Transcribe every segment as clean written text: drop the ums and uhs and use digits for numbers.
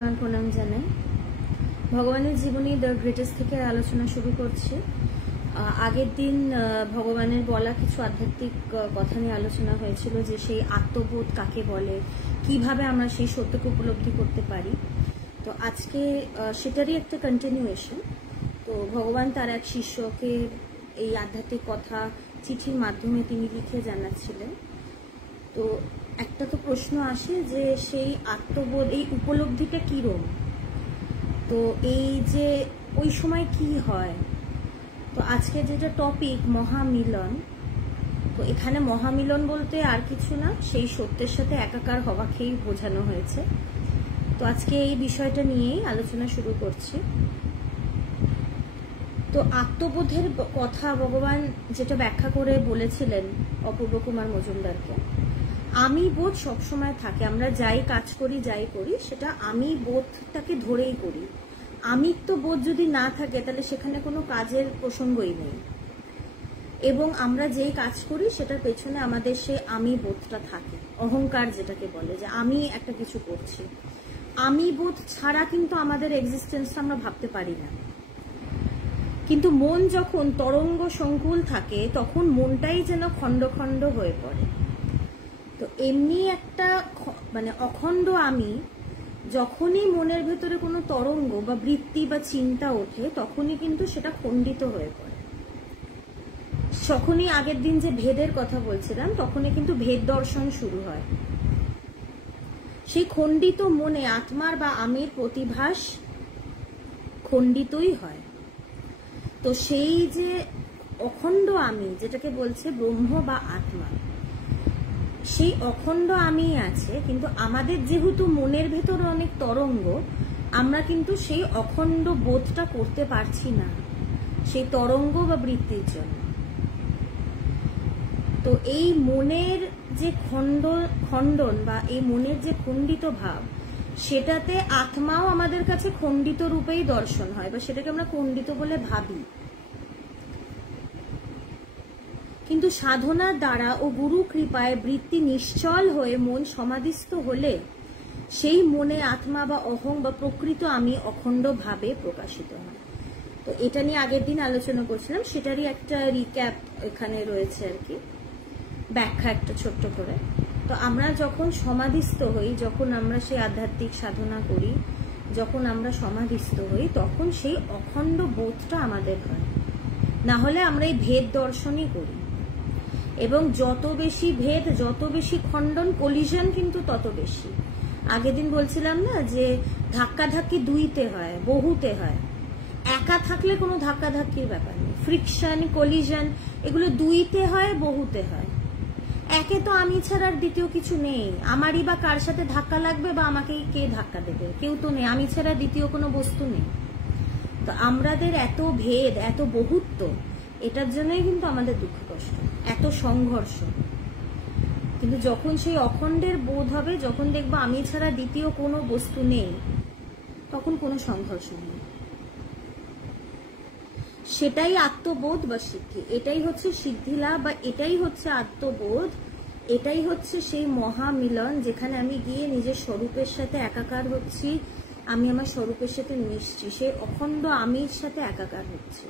প্রণাম জানাই। ভগবানের জীবনী দ্য গ্রেটেস্ট থেকে আলোচনা শুরু করছি। আগের দিন ভগবানের বলা কিছু আধ্যাত্মিক কথা নিয়ে আলোচনা হয়েছিল, যে সেই আত্মবোধ কাকে বলে, কিভাবে আমরা সেই সত্যকে উপলব্ধি করতে পারি। তো আজকে সেটারই একটা কন্টিনিউয়েশন। তো ভগবান তার এক শিষ্যকে এই আধ্যাত্মিক কথা চিঠির মাধ্যমে তিনি লিখে জানাচ্ছিলেন। তো একটা তো প্রশ্ন আসে যে সেই আত্মবোধ, এই উপলব্ধিটা কিরকম, তো এই যে ওই সময় কি হয়। তো আজকে যেটা টপিক মহামিলন, তো এখানে মহামিলন বলতে আর কিছু না, সেই সত্যের সাথে একাকার হওয়াকেই বোঝানো হয়েছে। তো আজকে এই বিষয়টা নিয়েই আলোচনা শুরু করছি। তো আত্মবোধের কথা ভগবান যেটা ব্যাখ্যা করে বলেছিলেন অপূর্ব কুমার মজুমদারকে, আমি বোধ সবসময় থাকে। আমরা যাই কাজ করি, যাই করি, সেটা আমি বোধটাকে ধরেই করি। আমিত্ব বোধ যদি না থাকে তাহলে সেখানে কোনো কাজের প্রসঙ্গই নেই। এবং আমরা যেই কাজ করি সেটার পেছনে আমাদের সেই আমি বোধটা থাকে, অহংকার যেটাকে বলে, যে আমি একটা কিছু করছি। আমি বোধ ছাড়া কিন্তু আমাদের এক্সিস্টেন্সটা আমরা ভাবতে পারি না। কিন্তু মন যখন তরঙ্গ সংকুল থাকে তখন মনটাই যেন খণ্ড খণ্ড হয়ে পড়ে। তো এমনি একটা মানে অখণ্ড আমি যখনই মনের ভেতরে কোনো তরঙ্গ বা বৃত্তি বা চিন্তা ওঠে তখনই কিন্তু সেটা খণ্ডিত হয়ে পড়ে। যখনই আগের দিন যে ভেদের কথা বলছিলাম তখনই কিন্তু ভেদ দর্শন শুরু হয়। সেই খণ্ডিত মনে আত্মার বা আমির প্রতিভাস খণ্ডিতই হয়। তো সেই যে অখণ্ড আমি যেটাকে বলছে ব্রহ্ম বা আত্মা, সেই অখণ্ড আমি আছে, কিন্তু আমাদের যেহেতু মনের ভেতরে অনেক তরঙ্গ, আমরা কিন্তু সেই অখণ্ড বোধটা করতে পারছি না সেই তরঙ্গ বা বৃত্তির জন্য। তো এই মনের যে খণ্ডন বা এই মনের যে খণ্ডিত ভাব, সেটাতে আত্মাও আমাদের কাছে খণ্ডিত রূপেই দর্শন হয়, বা সেটাকে আমরা খণ্ডিত বলে ভাবি। কিন্তু সাধনার দ্বারা ও গুরু কৃপায় বৃত্তি নিশ্চল হয়ে মন সমাধিস্থ হলে সেই মনে আত্মা বা অহং বা প্রকৃত আমি অখণ্ড ভাবে প্রকাশিত হয়। তো এটা নিয়ে আগের দিন আলোচনা করছিলাম, সেটারই একটা রিক্যাপ এখানে রয়েছে আর কি, ব্যাখ্যা একটা ছোট্ট করে। তো আমরা যখন সমাধিস্থ হই, যখন আমরা সেই আধ্যাত্মিক সাধনা করি, যখন আমরা সমাধিস্থ হই, তখন সেই অখণ্ড বোধটা আমাদের হয়। না হলে আমরা এই ভেদ দর্শনই করি। এবং যত বেশি ভেদ, যত বেশি খণ্ডন, কলিশন কিন্তু তত বেশি। আগের দিন বলছিলাম না যে ধাক্কাধাক্কি দুইতে হয়, বহুতে হয়। একা থাকলে কোনো ধাক্কাধাক্কির ব্যাপার নেই। ফ্রিকশন, কলিশন এগুলো দুইতে হয়, বহুতে হয়। একে তো আমি ছাড়ার দ্বিতীয় কিছু নেই। আমারই বা কার সাথে ধাক্কা লাগবে, বা আমাকে কে ধাক্কা দেবে, কেউ তো নেই। আমি ছাড়া দ্বিতীয় কোনো বস্তু নেই। তো আমাদের এত ভেদ, এত বহুত্ব, এটার জন্যই কিন্তু আমাদের দুঃখ কষ্ট, এত সংঘর্ষ। কিন্তু যখন সেই অখণ্ডের বোধ হবে, যখন দেখবো আমি ছাড়া দ্বিতীয় কোনো বস্তু নেই, তখন কোনো সংঘর্ষ নেই। সেটাই আত্মবোধ বা সিদ্ধি। এটাই হচ্ছে সিদ্ধিলাভ, বা এটাই হচ্ছে আত্মবোধ। এটাই হচ্ছে সেই মহামিলন, যেখানে আমি গিয়ে নিজের স্বরূপের সাথে একাকার হচ্ছি, আমি আমার স্বরূপের সাথে মিশছি, সেই অখণ্ড আমির সাথে একাকার হচ্ছি।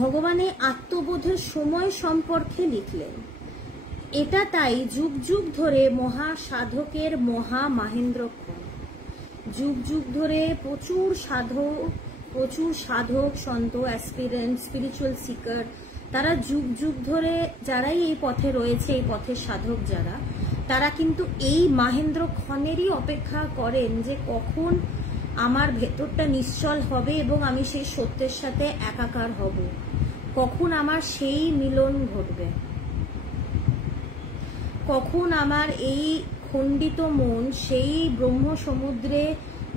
ভগবান এই আত্মবোধের সময় সম্পর্কে লিখলেন, এটা তাই যুগ যুগ ধরে মহা সাধকের মহা মাহেন্দ্রক্ষণ। যুগ যুগ ধরে প্রচুর সাধক সন্ত, অ্যাসপিরেন্ট, স্পিরিচুয়াল সিকার, তারা যুগ যুগ ধরে যারাই এই পথে রয়েছে, এই পথের সাধক যারা, তারা কিন্তু এই মাহেন্দ্রক্ষণেরই অপেক্ষা করেন যে কখন আমার ভেতরটা নিশ্চল হবে এবং আমি সেই সত্যের সাথে একাকার হব, কখন আমার সেই মিলন ঘটবে, কখন আমার এই খণ্ডিত মন সেই ব্রহ্ম সমুদ্রে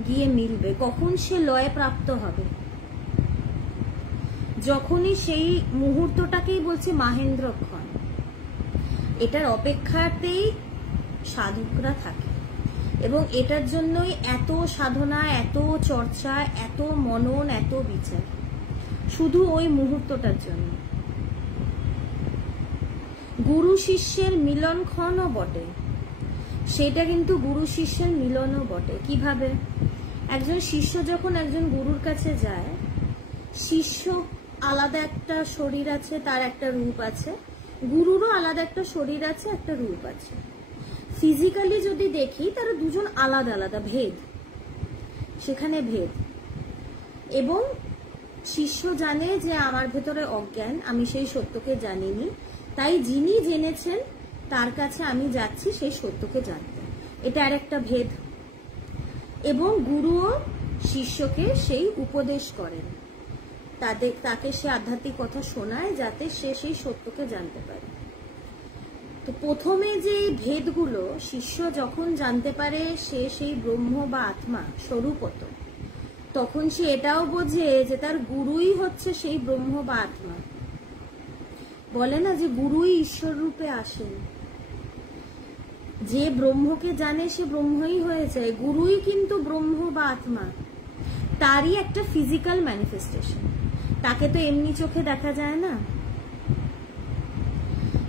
গিয়ে মিলবে, কখন সে লয় প্রাপ্ত হবে। যখনই সেই মুহূর্তটাকেই বলছে মাহেন্দ্রক্ষণ, এটার অপেক্ষাতেই সাধকরা থাকে। এবং এটার জন্যই এত সাধনা, এত চর্চা, এত মনন, এত বিচার, শুধু ওই মুহূর্তটার জন্য। গুরু শিষ্যের মিলনক্ষণও বটে, সেটা কিন্তু গুরু শিষ্যের মিলনও বটে। কিভাবে? একজন শিষ্য যখন একজন গুরুর কাছে যায়, শিষ্য আলাদা একটা শরীর আছে, তার একটা রূপ আছে, গুরুরও আলাদা একটা শরীর আছে, একটা রূপ আছে। ফিজিক্যালি যদি দেখি তারা দুজন আলাদা আলাদা, ভেদ, সেখানে ভেদ। এবং শিষ্য জানে যে আমার ভেতরে অজ্ঞান, আমি সেই সত্যকে জানিনি, তাই যিনি জেনেছেন তার কাছে আমি যাচ্ছি সেই সত্যকে জানতে, এটা আর একটা ভেদ। এবং গুরুও শিষ্যকে সেই উপদেশ করেন, তাকে সে আধ্যাত্মিক কথা শোনায় যাতে সে সেই সত্যকে জানতে পারে। তো প্রথমে যে ভেদগুলো শিষ্য যখন জানতে পারে সে সেই ব্রহ্ম বা আত্মা স্বরূপত, তখন সে এটাও বোঝে যে তার গুরুই হচ্ছে সেই ব্রহ্ম বা আত্মা। বলে না যে গুরুই ঈশ্বর রূপে আসেন, যে ব্রহ্মকে জানে সে ব্রহ্মই হয়ে যায়, গুরুই কিন্তু ব্রহ্ম বা আত্মা, তারই একটা ফিজিক্যাল ম্যানিফেস্টেশন। তাকে তো এমনি চোখে দেখা যায় না,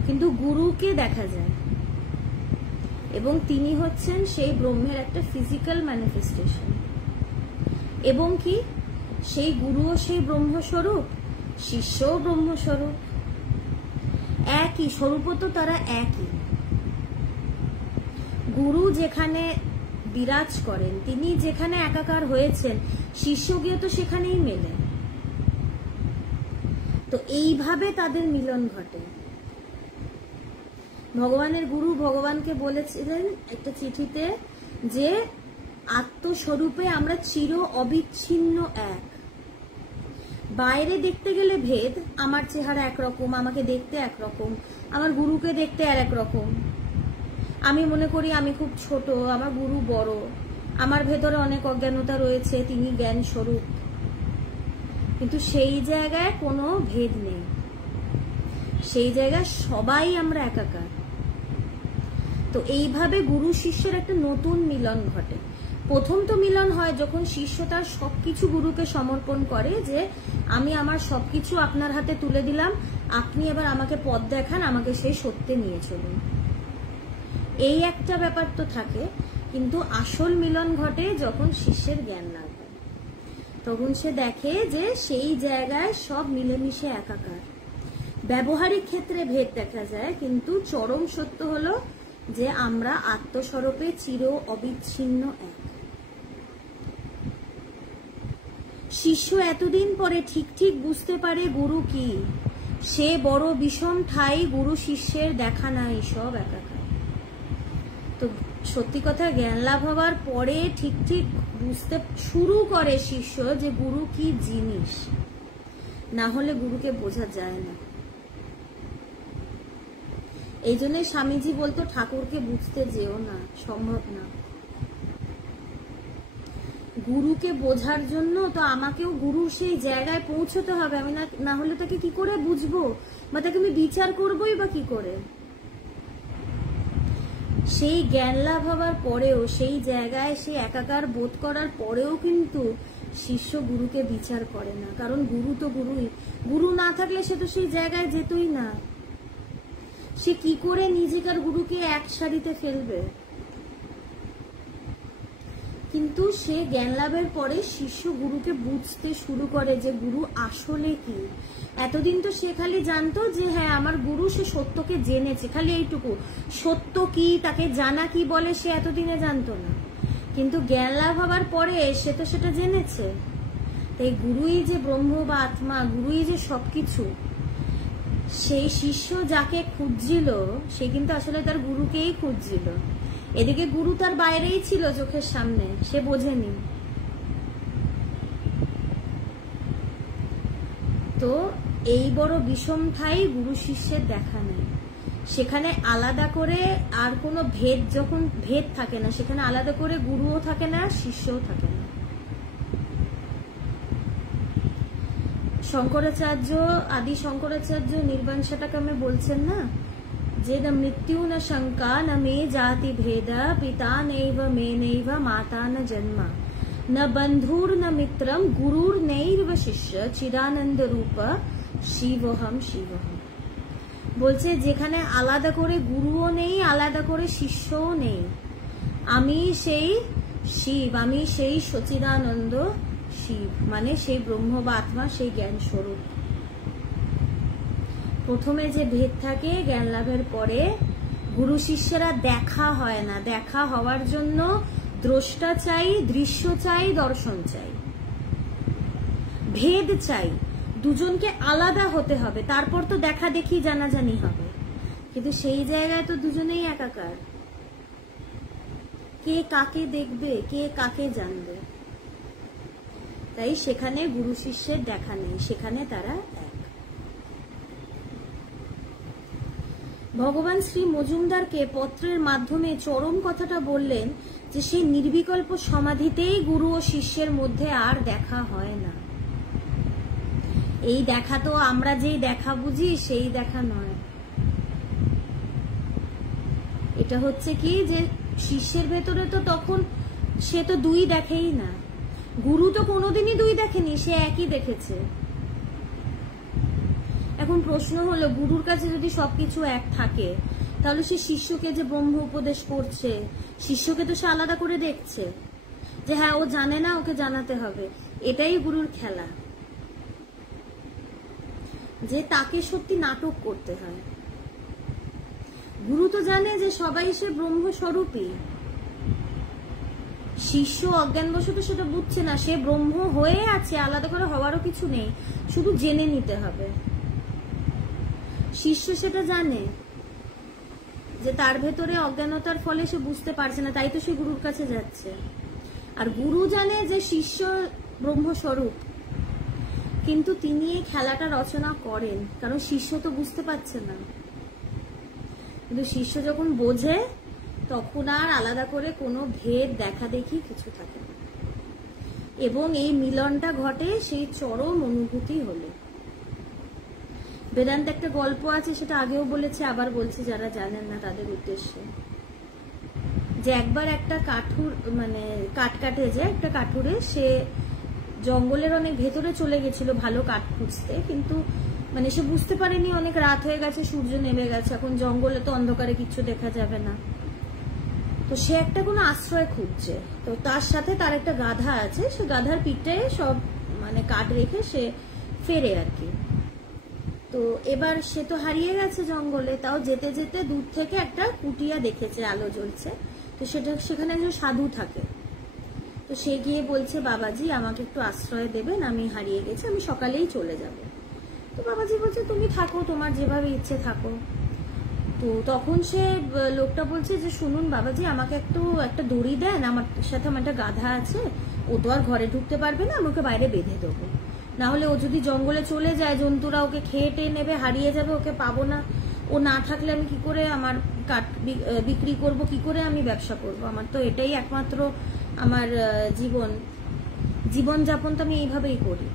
কিন্তু গুরুকে দেখা যায়, এবং তিনি হচ্ছেন সেই ব্রহ্মের একটা ফিজিক্যাল ম্যানিফেস্টেশন। এবং কি সেই গুরুও সেই ব্রহ্মস্বরূপ, শিষ্যও ব্রহ্মস্বরূপ, একই স্বরূপ, তো তারা একই। গুরু যেখানে বিরাজ করেন, তিনি যেখানে একাকার হয়েছেন, শিষ্য গিয়ে তো সেখানেই মেলে। তো এইভাবে তাদের মিলন ঘটে। ভগবানের গুরু ভগবানকে বলেছিলেন একটা চিঠিতে যে আত্মস্বরূপে আমরা চির অবিচ্ছিন্ন এক। বাইরে দেখতে গেলে ভেদ, আমার চেহারা একরকম, আমাকে দেখতে একরকম, আমার গুরুকে দেখতে আর একরকম। আমি মনে করি আমি খুব ছোট, আমার গুরু বড়, আমার ভেতরে অনেক অজ্ঞানতা রয়েছে, তিনি জ্ঞান স্বরূপ। কিন্তু সেই জায়গায় কোনো ভেদ নেই, সেই জায়গায় সবাই আমরা একাকার। তো এইভাবে গুরু শিষ্যের একটা নতুন মিলন ঘটে। প্রথম তো মিলন হয় যখন শিষ্য তার সবকিছু গুরুকে সমর্পণ করে, যে আমি আমার সবকিছু আপনার হাতে তুলে দিলাম, আপনি এবার আমাকে পথ দেখান, আমাকে সেই সত্যে নিয়ে চলুন। এই একটা ব্যাপার তো থাকে। কিন্তু আসল মিলন ঘটে যখন শিষ্যের জ্ঞান লাভ হয়, তখন সে দেখে যে সেই জায়গায় সব মিলেমিশে একাকার। ব্যবহারিক ক্ষেত্রে ভেদ দেখা যায়, কিন্তু চরম সত্য হলো যে আমরা আত্মস্বরূপে চির অবিচ্ছিন্ন এক। শিষ্য এতদিন পরে ঠিক ঠিক বুঝতে পারে গুরু কি। সে বড় বিষম ঠাই, গুরু শিষ্যের দেখা নাই, সব একাকার। তো সত্যি কথা, জ্ঞান লাভ হওয়ার পরে ঠিক ঠিক বুঝতে শুরু করে শিষ্য যে গুরু কি জিনিস, না হলে গুরুকে বোঝা যায় না। এই জন্য স্বামীজি বলতো ঠাকুরকে বুঝতে যেও না, সম্ভব না। গুরুকে বোঝার জন্য তো আমাকেও গুরুর সেই জায়গায় পৌঁছতে হবে, আমি না হলে তাকে কি করে বুঝবো, বা তাকে আমি বিচার করবোই বা কি করে। সেই জ্ঞান লাভ হওয়ার পরেও, সেই জায়গায় সে একাকার বোধ করার পরেও কিন্তু শিষ্য গুরুকে বিচার করে না, কারণ গুরু তো গুরুই। গুরু না থাকলে সে তো সেই জায়গায় যেতই না। সে কি করে নিজেকার গুরুকে এক সারিতে ফেলবে। কিন্তু সে জ্ঞান লাভের পরে শিষ্য গুরুকে বুঝতে শুরু করে যে গুরু আসলে কি। এতদিন তো সে খালি জানতো যে হ্যাঁ আমার গুরু, সে সত্যকে জেনেছে, খালি এইটুকু। সত্য কি, তাকে জানা কি বলে, সে এতদিনে জানতো না। কিন্তু জ্ঞান লাভ হবার পরে সে তো সেটা জেনেছে। তাই গুরুই যে ব্রহ্ম বা আত্মা, গুরুই যে সবকিছু, সেই শিষ্য যাকে খুঁজছিল সে কিন্তু আসলে তার গুরুকেই খুঁজছিল। এদিকে গুরু তার বাইরেই ছিল, চোখের সামনে, সে বোঝেনি। তো এই বড় বিষম ঠাই গুরু শিষ্যের দেখা নেই। সেখানে আলাদা করে আর কোনো ভেদ, যখন ভেদ থাকে না, সেখানে আলাদা করে গুরুও থাকে না, শিষ্যও থাকে না। শঙ্করাচার্য, আদি শঙ্করাচার্য নির্বাণ ষটকমে বলছেন না যে ন মৃত্যু ন শঙ্কা ন মে জাতি ভেদ, পিতা নৈব মে নৈব মাতা ন জন্মা, ন বন্ধুর ন মিত্রম গুরুর নৈব শিষ্য, চিদানন্দ রূপ শিবহম শিবহম। বলছে যেখানে আলাদা করে গুরুও নেই, আলাদা করে শিষ্যও নেই, আমি সেই শিব, আমি সেই সচিদানন্দ শিব, মানে সেই ব্রহ্ম বা আত্মা, সেই জ্ঞান স্বরূপ। প্রথমে যে ভেদ থাকে জ্ঞান লাভের পরে, গুরু শিষ্যেরা দেখা হয় না, দেখা হওয়ার জন্য দ্রষ্টা চাই, দৃশ্য চাই, দর্শন চাই, ভেদ চাই, দুজনকে আলাদা হতে হবে, তারপর তো দেখা দেখি জানাজানি হবে। কিন্তু সেই জায়গায় তো দুজনেই একাকার, কে কাকে দেখবে, কে কাকে জানবে? তাই সেখানে গুরু শিষ্যের দেখা নেই, সেখানে তারা এক। ভগবান শ্রী মজুমদারকে পত্রের মাধ্যমে চরম কথাটা বললেন যে সেই নির্বিকল্প সমাধিতেই গুরু ও শিষ্যের মধ্যে আর দেখা হয় না। এই দেখা তো আমরা যেই দেখা বুঝি সেই দেখা নয়। এটা হচ্ছে কি যে শিষ্যের ভেতরে তো তখন সে তো দুই দেখেই না, গুরু তো কোনোদিনই দুই দেখেনি, সে একই দেখেছে। এখন প্রশ্ন হলো, গুরুর কাছে যদি সবকিছু এক থাকে, তাহলে সে শিষ্যকে যে ব্রহ্ম উপদেশ করছে, শিষ্যকে তো সে আলাদা করে দেখছে যে হ্যাঁ ও জানে না, ওকে জানাতে হবে। এটাই গুরুর খেলা, যে তাকে সত্যি নাটক করতে হয়। গুরু তো জানে যে সবাই সে ব্রহ্মস্বরূপই, শিষ্য অজ্ঞানবশত সেটা বুঝছে না, সে ব্রহ্ম হয়ে আছে, আলাদা করে হওয়ারও কিছু নেই, শুধু জেনে নিতে হবে। শিষ্য সেটা জানে যে তার ভেতরে অজ্ঞানতার ফলে সে বুঝতে পারছে না, তাই তো সে গুরুর কাছে যাচ্ছে। আর গুরু জানে যে শিষ্য ব্রহ্মস্বরূপ, কিন্তু তিনি এই খেলাটা রচনা করেন কারণ শিষ্য তো বুঝতে পারছে না। কিন্তু শিষ্য যখন বোঝে তখন আর আলাদা করে কোনো ভেদ দেখা দেখি কিছু থাকে না, এবং এই মিলনটা ঘটে সেই চরম অনুভূতি হলে। বেদান্তে একটা গল্প আছে, সেটা আগেও বলেছে, আবার বলছি যারা জানেন না তাদের উদ্দেশ্যে, যে একবার একটা কাঠুর মানে কাঠ কাটে, যে একটা কাঠুরে সে জঙ্গলের অনেক ভেতরে চলে গেছিল ভালো কাঠ খুঁজতে, কিন্তু মানে সে বুঝতে পারেনি অনেক রাত হয়ে গেছে, সূর্য নেমে গেছে, এখন জঙ্গলে তো অন্ধকারে কিচ্ছু দেখা যাবে না। তো সে একটা কোনো আশ্রয় খুঁজছে, তো তার সাথে তার একটা গাধা আছে, সে গাধার পিঠে সব মানে কাঠ রেখে সে ফেরে আর কি। তো এবার সে তো হারিয়ে গেছে জঙ্গলে, তাও যেতে যেতে দূর থেকে একটা কুটিয়া দেখেছে, আলো জ্বলছে, তো সেখানে একজন সাধু থাকে। তো সে গিয়ে বলছে, বাবাজি আমাকে একটু আশ্রয় দেবেন, আমি হারিয়ে গেছি, আমি সকালেই চলে যাব। তো বাবাজি বলছে তুমি থাকো, তোমার যেভাবে ইচ্ছে থাকো। তো তখন সে লোকটা বলছে যে শুনুন বাবাজি, আমাকে একটা দড়ি দেন, আমার সাথে আমার একটা গাধা আছে, ও তো আর ঘরে ঢুকতে পারবে না, আমি ওকে বাইরে বেঁধে দেবো, না হলে ও যদি জঙ্গলে চলে যায় জন্তুরা ওকে খেয়ে টেয়ে নেবে, হারিয়ে যাবে, ওকে পাবো না, ও না থাকলে আমি কি করে আমার কাঠ বিক্রি করব, কি করে আমি ব্যবসা করব, আমার তো এটাই একমাত্র আমার জীবনযাপন তো আমি এইভাবেই করি।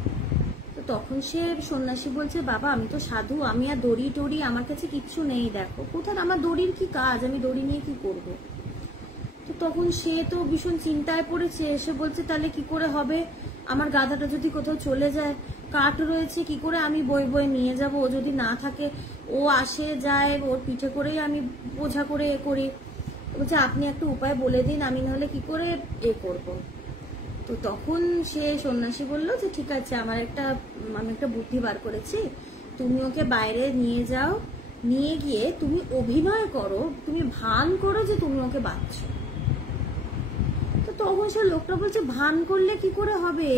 তো তখন সে সন্ন্যাসী বলছে, বাবা আমি তো সাধু, আমি আর দড়ি টড়ি আমার কাছে কিচ্ছু নেই, দেখো কোথায় আমার দড়ির কি কাজ, আমি দড়ি নিয়ে কি করব। তো তখন সে তো ভীষণ চিন্তায় পড়েছে, এসে বলছে তাহলে কি করে হবে, আমার গাধাটা যদি কোথাও চলে যায়, কাঠ রয়েছে, কি করে আমি বয়ে বয়ে নিয়ে যাব, ও যদি না থাকে, ও আসে যায়, ওর পিঠে করেই আমি বোঝা করে এ করি। বলছে আপনি একটা উপায় বলে দিন, আমি নাহলে কি করে এ করব। তো তখন সে সন্ন্যাসী বলল যে ঠিক আছে, আমি একটা বুদ্ধি বার করেছি, তুমি ওকে বাইরে নিয়ে যাও, নিয়ে গিয়ে তুমি অভিনয় করো, তুমি ভান করো যে তুমি ওকে বাঁধছো। তো তখন সে লোকটা বলছে ভান করলে কি করে হবে,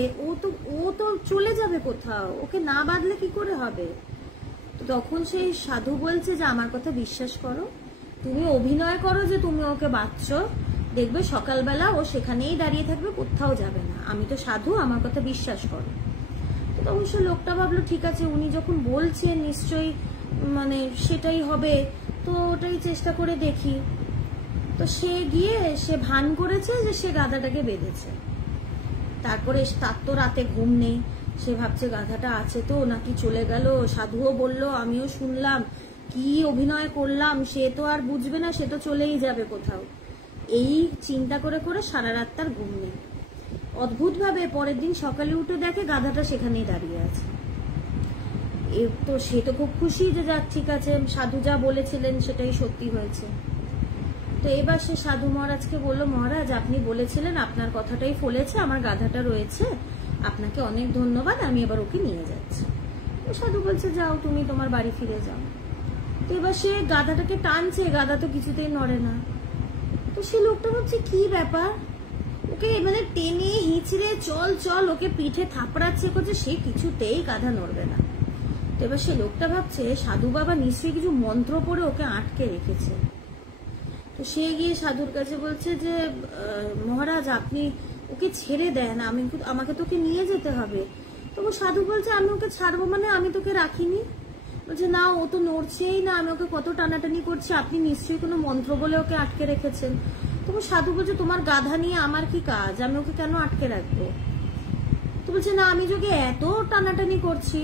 ও তো চলে যাবে কোথাও, ওকে না বাঁধলে কি করে হবে। তো তখন সেই সাধু বলছে যে আমার কথা বিশ্বাস করো, তুমি অভিনয় করো যে তুমি ওকে বাঁধছো, দেখবে সকালবেলা ও সেখানেই দাঁড়িয়ে থাকবে, কোথাও যাবে না, আমি তো সাধু, আমার কথা বিশ্বাস করো। তো তখন সে লোকটা ভাবলো ঠিক আছে, উনি যখন বলছেন নিশ্চয়ই মানে সেটাই হবে, তো ওটাই চেষ্টা করে দেখি। তো সে গিয়ে সে ভান করেছে যে সে গাধাটাকে বেঁধেছে। তারপরে তার তো রাতে ঘুম নেই, সে ভাবছে গাধাটা আছে তো নাকি চলে গেল, সাধুও বলল আমিও শুনলাম, কি অভিনয় করলাম, সে তো আর বুঝবে না, সে তো চলেই যাবে কোথাও। এই চিন্তা করে করে সারা রাত তার ঘুম নেই। অদ্ভুতভাবে পরের দিন সকালে উঠে দেখে গাধাটা সেখানেই দাঁড়িয়ে আছে। তো সে তো খুব খুশি যে যাক ঠিক আছে, সাধু যা বলেছিলেন সেটাই সত্যি হয়েছে। তো এবার সে সাধু মহারাজকে বললো, মহারাজ আপনি বলেছিলেন, আপনার কথাটাই ফলেছে, আমার গাধাটা রয়েছে, আপনাকে অনেক ধন্যবাদ, আমি এবার ওকে নিয়ে যাচ্ছি। সাধু বলছে যাও, তুমি তোমার বাড়ি ফিরে যাও। তো এবার সে গাধাটাকে টানছে, গাধা তো কিছুতেই নড়ে না। তো সে লোকটা ভাবছে কি ব্যাপার, ওকে মানে টেনে হিঁচড়ে চল চল ওকে পিঠে থাপড়াচ্ছে করছে, সে কিছুতেই গাধা নড়বে না। তো এবার সে লোকটা ভাবছে সাধু বাবা নিশ্চয়ই কিছু মন্ত্র পড়ে ওকে আটকে রেখেছে। তো সে গিয়ে সাধুর কাছে বলছে যে মহারাজ আপনি ওকে ছেড়ে দেন, আমাকে তোকে নিয়ে যেতে হবে। তো সাধু বলছে আমি ওকে ছাড়বো মানে, আমি তোকে রাখিনি। বলছে না, ও তো নড়ছেই না, আমি ওকে কত টানাটানি করছি, আপনি নিশ্চয়ই কোনো মন্ত্র বলে ওকে আটকে রেখেছেন। তখন সাধু বলছে তোমার গাধা নিয়ে আমার কি কাজ, আমি ওকে কেন আটকে রাখবো? তো বলছে না, আমি যে ওকে এত টানাটানি করছি।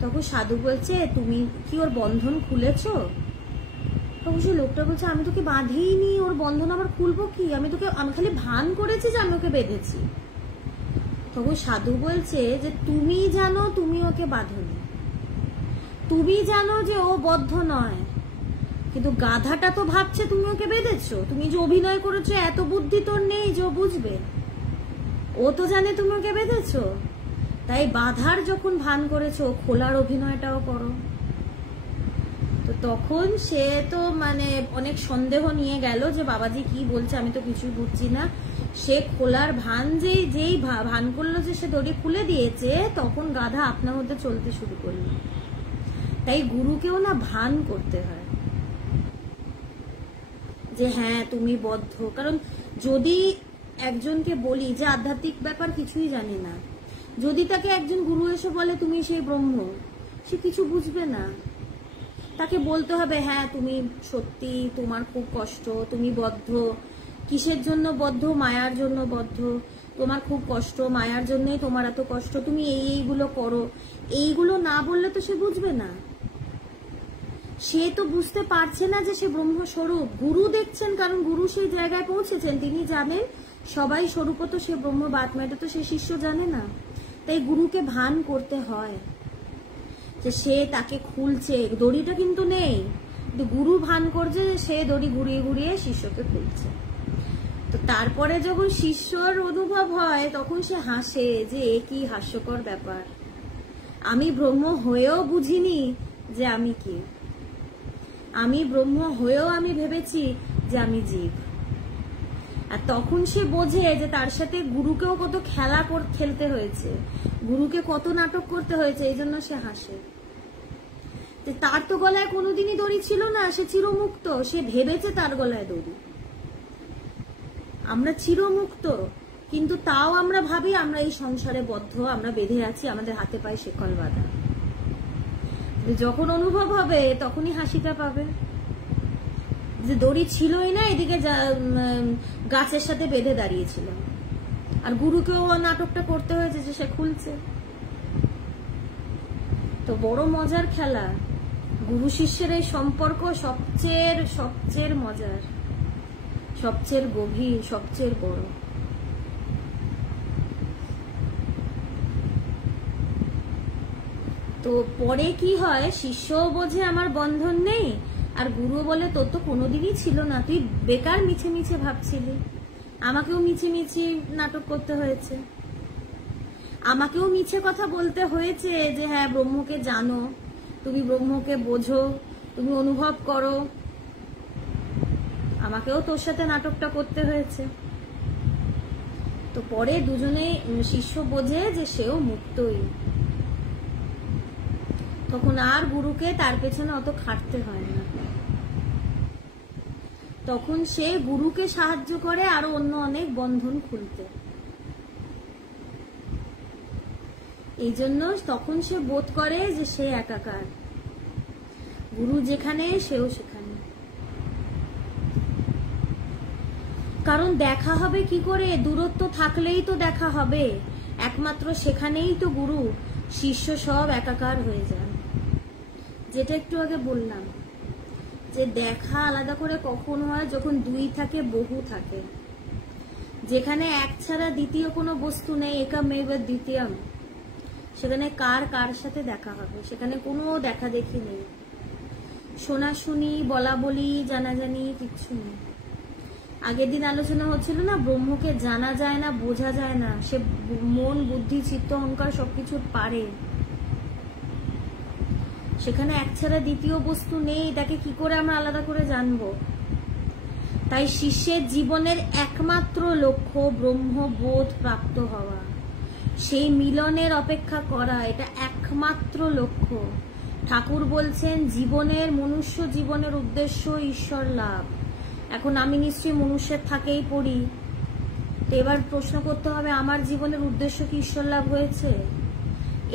তখন সাধু বলছে তুমি কি ওর বন্ধন খুলেছো? তখন সে লোকটা বলছে আমি তোকে বাঁধিনি, ওর বন্ধন আবার খুলবো কি, আমি খালি ভান করেছি যে আমি ওকে বেঁধেছি। তখন সাধু বলছে যে তুমি জানো তুমি ওকে বাঁধনি, তুমি জানো যে ও বদ্ধ নয়, কিন্তু গাধাটা তো ভাবছে তুমি ওকে বেঁধেছো, তুমি যে অভিনয় করেছো এত বুদ্ধি তোর নেই যে ও বুঝবে, ও তো জানে তুমি ওকে বেঁধেছো, তাই বাধার যখন ভান করেছো খোলার অভিনয়টাও করো। তো তখন সে তো মানে অনেক সন্দেহ নিয়ে গেল যে বাবাজি কি বলছে, আমি তো কিছুই বুঝছি না। সে খোলার ভান যেই ভান করলো যে সে দড়ি খুলে দিয়েছে, তখন গাধা আপনার মধ্যে চলতে শুরু করলো। তাই গুরুকেও না ভান করতে হয় যে হ্যাঁ তুমি বদ্ধ। কারণ যদি একজনকে বলি যে আধ্যাত্মিক ব্যাপার কিছুই জানে না, যদি তাকে একজন গুরু এসে বলে তুমি সেই ব্রহ্ম, সে কিছু বুঝবে না। তাকে বলতে হবে হ্যাঁ তুমি সত্যি, তোমার খুব কষ্ট, তুমি বদ্ধ, কিসের জন্য বদ্ধ, মায়ার জন্য বদ্ধ, তোমার খুব কষ্ট, মায়ার জন্যই তোমার এত কষ্ট, তুমি এইগুলো করো। এইগুলো না বললে তো সে বুঝবে না, সে তো বুঝতে পারছে না যে সে ব্রহ্মস্বরূপ। গুরু দেখছেন, কারণ গুরু সেই জায়গায় পৌঁছেছেন, তিনি জানেন সবাই স্বরূপ তো সে ব্রহ্ম বাত্মা, এটা তো সে শিষ্য জানে না। তাই গুরুকে ভান করতে হয় যে সে তাকে খুলছে, দড়িটা কিন্তু নেই, কিন্তু গুরু ভান করছে যে সে দড়ি ঘুরিয়ে ঘুরিয়ে শিষ্যকে খুলছে। তো তারপরে যখন শিষ্যর অনুভব হয় তখন সে হাসে যে এ কি হাস্যকর ব্যাপার, আমি ব্রহ্ম হয়েও বুঝিনি যে আমি কি, আমি ব্রহ্ম হয়েও আমি ভেবেছি যে আমি জীব। আর তখন সে বোঝে যে তার সাথে গুরুকেও কত খেলতে হয়েছে, গুরুকে কত নাটক করতে হয়েছে, এই জন্য সে হাসে। তার তো গলায় কোনোদিনই দড়ি ছিল না, সে চিরমুক্ত, সে ভেবেছে তার গলায় দড়ি। আমরা চিরমুক্ত, কিন্তু তাও আমরা ভাবি আমরা এই সংসারে বদ্ধ, আমরা বেঁধে আছি, আমাদের হাতে পায়ে শেকল বাঁধা। যখন অনুভব হবে তখনই হাসিটা পাবে যে দড়ি ছিলই না, এদিকে গাছের সাথে বেঁধে দাঁড়িয়েছিল, আর গুরুকেও নাটকটা করতে হয়েছে যে সে খুলছে। তো বড় মজার খেলা গুরু শিষ্যের এই সম্পর্ক, সবচেয়ে মজার, সবচেয়ে গভীর, সবচেয়ে বড়। তো পরে কি হয়, শিষ্যও বোঝে আমার বন্ধন নেই, আর গুরু বলে তোর তো কোনোদিনই ছিল না, তুই বেকার মিছে মিছে ভাবছিলি, আমাকেও মিছে মিছে নাটক করতে হয়েছে, আমাকেও মিছে কথা বলতে হয়েছে যে হ্যাঁ ব্রহ্মকে জানো, তুমি ব্রহ্মকে বোঝো, তুমি অনুভব করো, আমাকেও তোর সাথে নাটকটা করতে হয়েছে। তো পরে দুজনে শিষ্য বোঝে যে সেও মুক্তই, তখন আর গুরুকে তার পেছনে অত খাটতে হয় না, তখন সে গুরুকে সাহায্য করে আরো অন্য অনেক বন্ধন খুলতে। এই জন্য তখন সে বোধ করে যে সে একাকার, গুরু যেখানে সেও সেখানে। কারণ দেখা হবে কি করে, দূরত্ব থাকলেই তো দেখা হবে, একমাত্র সেখানেই তো গুরু শিষ্য সব একাকার হয়ে যায়। যেটা একটু আগে বললাম যে দেখা আলাদা করে কখন হয়, যখন দুই থাকে বহু থাকে, যেখানে এক ছাড়া দ্বিতীয় কোনো বস্তু নেই, একামেব দ্বিতীয়ম, সেখানে কার সাথে দেখা হবে, সেখানে কোনো দেখা দেখি নেই, শোনাশুনি বলা বলি জানাজানি কিচ্ছু নেই, আগের দিন আলোচনা হচ্ছিল না, ব্রহ্মকে জানা যায় না, বোঝা যায় না, সে মন বুদ্ধি চিত্ত অহংকার সবকিছু পারে, সেখানে এক ছাড়া দ্বিতীয় বস্তু নেই, তাকে কি করে আমরা আলাদা করে জানবো? তাই শিষ্যের জীবনের একমাত্র লক্ষ্য ব্রহ্মবোধ প্রাপ্ত হওয়া, সেই মিলনের অপেক্ষা করা, এটা একমাত্র লক্ষ্য। ঠাকুর বলছেন জীবনের, মনুষ্য জীবনের উদ্দেশ্য ঈশ্বর লাভ। এখন আমি নিশ্চয়ই মনুষ্যের থাকেই পড়ি, তো এবার প্রশ্ন করতে হবে আমার জীবনের উদ্দেশ্য কি ঈশ্বর লাভ হয়েছে?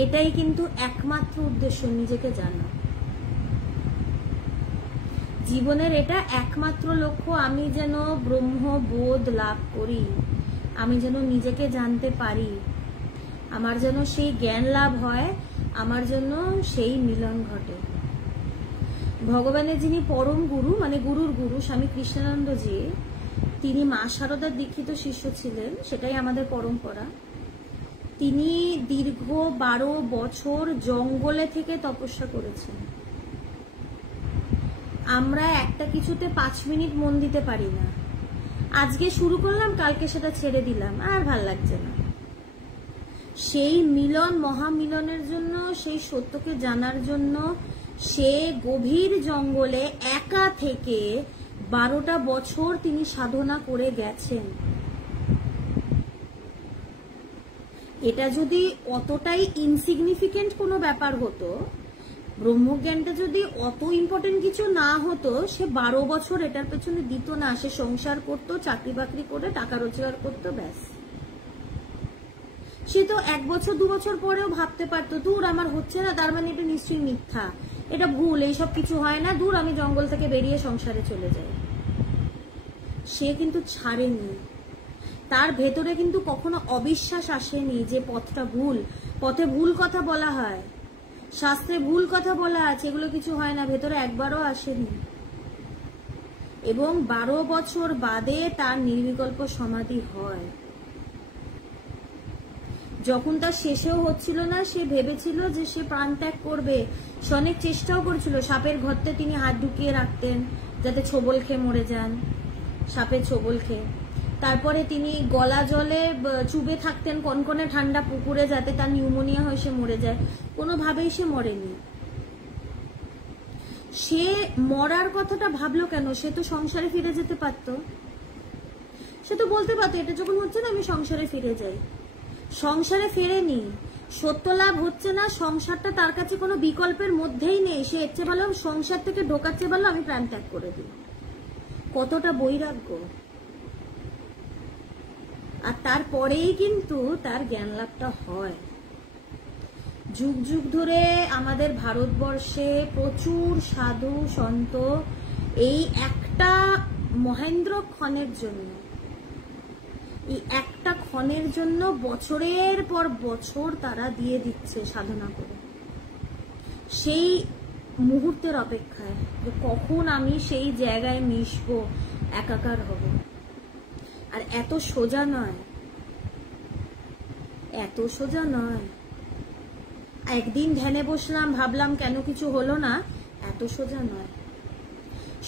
এটাই কিন্তু একমাত্র উদ্দেশ্য, নিজেকে জানা। জীবনের এটা একমাত্র লক্ষ্য, আমি যেন ব্রহ্মবোধ লাভ করি, আমি যেন নিজেকে জানতে পারি, আমার যেন সেই জ্ঞান লাভ হয়, আমার জন্য সেই মিলন ঘটে। ভগবানের যিনি পরম গুরু, মানে গুরুর গুরু স্বামী কৃষ্ণানন্দজি, তিনি মা শারদার দীক্ষিত শিষ্য ছিলেন, সেটাই আমাদের পরম্পরা। তিনি দীর্ঘ 12 বছর জঙ্গলে থেকে তপস্যা করেছেন। আমরা একটা কিছুতে 5 মিনিট মন দিতে পারি না। আজকে শুরু করলাম, কালকে সেটা ছেড়ে দিলাম, আর ভাল লাগছে না। সেই মিলন, মহামিলনের জন্য, সেই সত্যকে জানার জন্য সে গভীর জঙ্গলে একা থেকে 12টা বছর তিনি সাধনা করে গেছেন। এটা যদি অতটাই ইনসিগনিফিকেন্ট কোনো ব্যাপার হতো, ব্রহ্মজ্ঞানটা যদি অত ইম্পর্টেন্ট কিছু না হতো, সে 12 বছর এটার পেছনে দিত না। সে সংসার করতো, চাকরি বাকরি করে টাকা রোজগার করতো, ব্যাস। সে তো 1 বছর 2 বছর পরেও ভাবতে পারতো, দূর আমার হচ্ছে না, তার মানে এটা নিশ্চয়ই মিথ্যা, এটা ভুল, এইসব কিছু হয় না, দূর আমি জঙ্গল থেকে বেরিয়ে সংসারে চলে যাই। সে কিন্তু ছাড়েনি, তার ভেতরে কিন্তু কখনো অবিশ্বাস আসেনি যে পথটা ভুল। পথে ভুল কথা বলা হয়, শাস্ত্রে ভুল কথা বলা আছে, এগুলো কিছু হয় না, ভেতরে একবারও আসেনি। এবং 12 বছর বাদে তার নির্বিকল্প সমাধি হয়। যখন তার শেষেও হচ্ছিল না, সে ভেবেছিল যে সে প্রাণ ত্যাগ করবে, সে অনেক চেষ্টাও করছিল। সাপের গর্তে তিনি হাত ঢুকিয়ে রাখতেন যাতে ছোবল খেয়ে মরে যান, সাপের ছোবল খেয়ে। তারপরে তিনি গলা জলে চুবে থাকতেন কনকনে ঠান্ডা পুকুরে, যাতে তার নিউমোনিয়া হয়ে সে মরে যায়। কোনোভাবেই সে মরেনি। সে মরার কথাটা ভাবলো কেন? সে তো সংসারে ফিরে যেতে পারতো, সে তো বলতে পারতো এটা যখন হচ্ছে না আমি সংসারে ফিরে যাই। সংসারে ফেরেনি, সত্য লাভ হচ্ছে না, সংসারটা তার কাছে কোনো বিকল্পের মধ্যেই নেই। সে এর চেয়ে ভালো সংসার থেকে ঢোকাচ্ছে, ভালো আমি প্রাণ ত্যাগ করে দিই। কতটা বৈরাগ্য! আর তারপরেই কিন্তু তার জ্ঞান লাভটা হয়। যুগ যুগ ধরে আমাদের ভারতবর্ষে প্রচুর সাধু সন্ত এই একটা মহেন্দ্র ক্ষণের জন্য, এই একটা ক্ষণের জন্য বছরের পর বছর তারা দিয়ে দিচ্ছে সাধনা করে, সেই মুহূর্তের অপেক্ষায় যে কখন আমি সেই জায়গায় মিশবো, একাকার হব। আর এত সোজা নয়, এত সোজা নয়। একদিন ধ্যানে বসলাম, ভাবলাম কেন কিছু হলো না, এত সোজা নয়।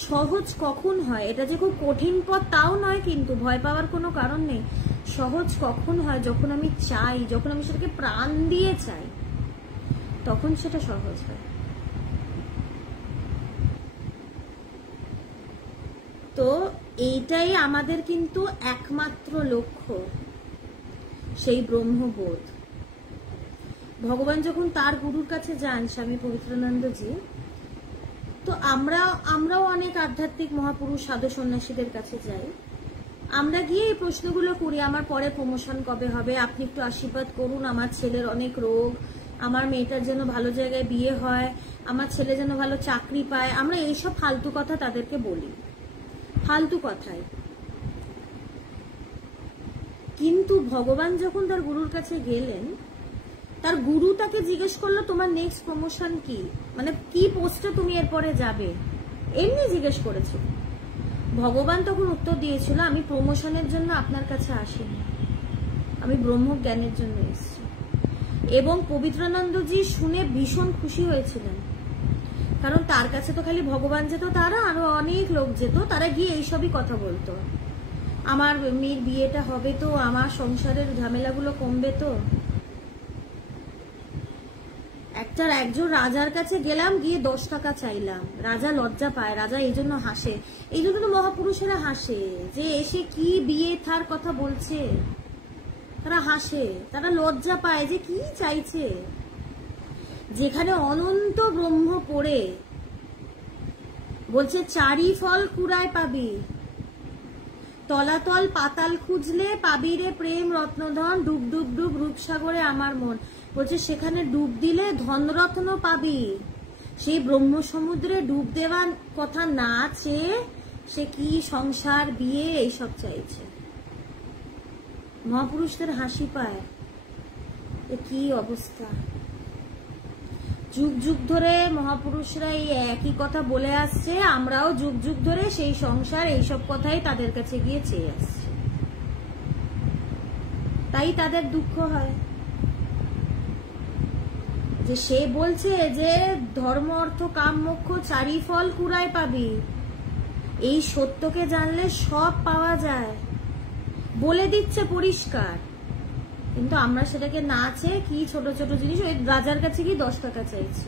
সহজ কখন হয়? এটা যে খুব কঠিন পথ তাও নয়, কিন্তু ভয় পাওয়ার কোনো কারণ নেই। সহজ কখন হয়? যখন আমি চাই, যখন আমি সেটাকে প্রাণ দিয়ে চাই, তখন সেটা সহজ হয়। তো এইটাই আমাদের কিন্তু একমাত্র লক্ষ্য, সেই ব্রহ্মবোধ। ভগবান যখন তার গুরুর কাছে যান, স্বামী পবিত্রানন্দজি, তো আমরাও অনেক আধ্যাত্মিক মহাপুরুষ সাধু সন্ন্যাসীদের কাছে যাই। আমরা গিয়ে এই প্রশ্নগুলো করি, আমার পরে প্রমোশন কবে হবে, আপনি একটু আশীর্বাদ করুন, আমার ছেলের অনেক রোগ, আমার মেয়েটার যেন ভালো জায়গায় বিয়ে হয়, আমার ছেলে যেন ভালো চাকরি পায়। আমরা এইসব ফালতু কথা তাদেরকে বলি, ফালতু কথাই। কিন্তু ভগবান যখন তার গুরুর কাছে গেলেন, তার গুরু তাকে জিজ্ঞেস করলো তোমার নেক্সট প্রমোশন কি, মানে কি পোস্টে তুমি এরপরে যাবে, এমনি জিজ্ঞেস করেছিল। ভগবান তখন উত্তর দিয়েছিল আমি প্রমোশনের জন্য আপনার কাছে আসিনি, আমি ব্রহ্মজ্ঞানের জন্য এসেছি। এবং পবিত্রানন্দজি শুনে ভীষণ খুশি হয়েছিলেন, কারণ তার কাছে তো খালি ভগবান যেত, তারা আরো অনেক লোক যেত, তারা গিয়ে এইসবই কথা বলতো। আমার মেয়ের বিয়েটা হবে তো, আমার সংসারের ঝামেলাগুলো কমবে তো। একজন রাজার কাছে গেলাম, গিয়ে 10 টাকা চাইলাম, রাজা লজ্জা পায়, রাজা এই জন্য হাসে। এই জন্য তো মহাপুরুষেরা হাসে, যে এসে কি বিয়ে থার কথা বলছে, তারা হাসে, তারা লজ্জা পায় যে কি চাইছে। যেখানে অনন্ত ব্রহ্ম পড়ে বলছে চারি ফল কুড়ায় পাবি, তলাতল পাতাল খুঁজলে পাবি রে প্রেম রত্নধন, ডুব ডুব ডুব রূপসাগরে আমার মন। বলছে সেখানে ডুব দিলে ধনরত্ন পাবি। সেই ব্রহ্ম সমুদ্রে ডুব দেওয়ার কথা না চেয়ে সে কি সংসার বিয়ে এইসব চাইছে। মহাপুরুষদের হাসি পায়, কি অবস্থা। যুগ যুগ ধরে মহাপুরুষরা এই একই কথা বলে আসছে, আমরাও যুগ যুগ ধরে সেই সংসার এইসব কথাই তাদের কাছে গিয়ে চেয়ে আসছে, তাই তাদের দুঃখ হয়। যে সে বলছে যে ধর্ম অর্থ কাম মোক্ষ চারি ফল কুড়ায় পাবি, এই সত্যকে জানলে সব পাওয়া যায়, বলে দিচ্ছে পরিষ্কার। কিন্তু আমরা সেটাকে না চেয়ে কি ছোট ছোট জিনিস, ওই রাজার কাছে কি 10 টাকা চাইছি,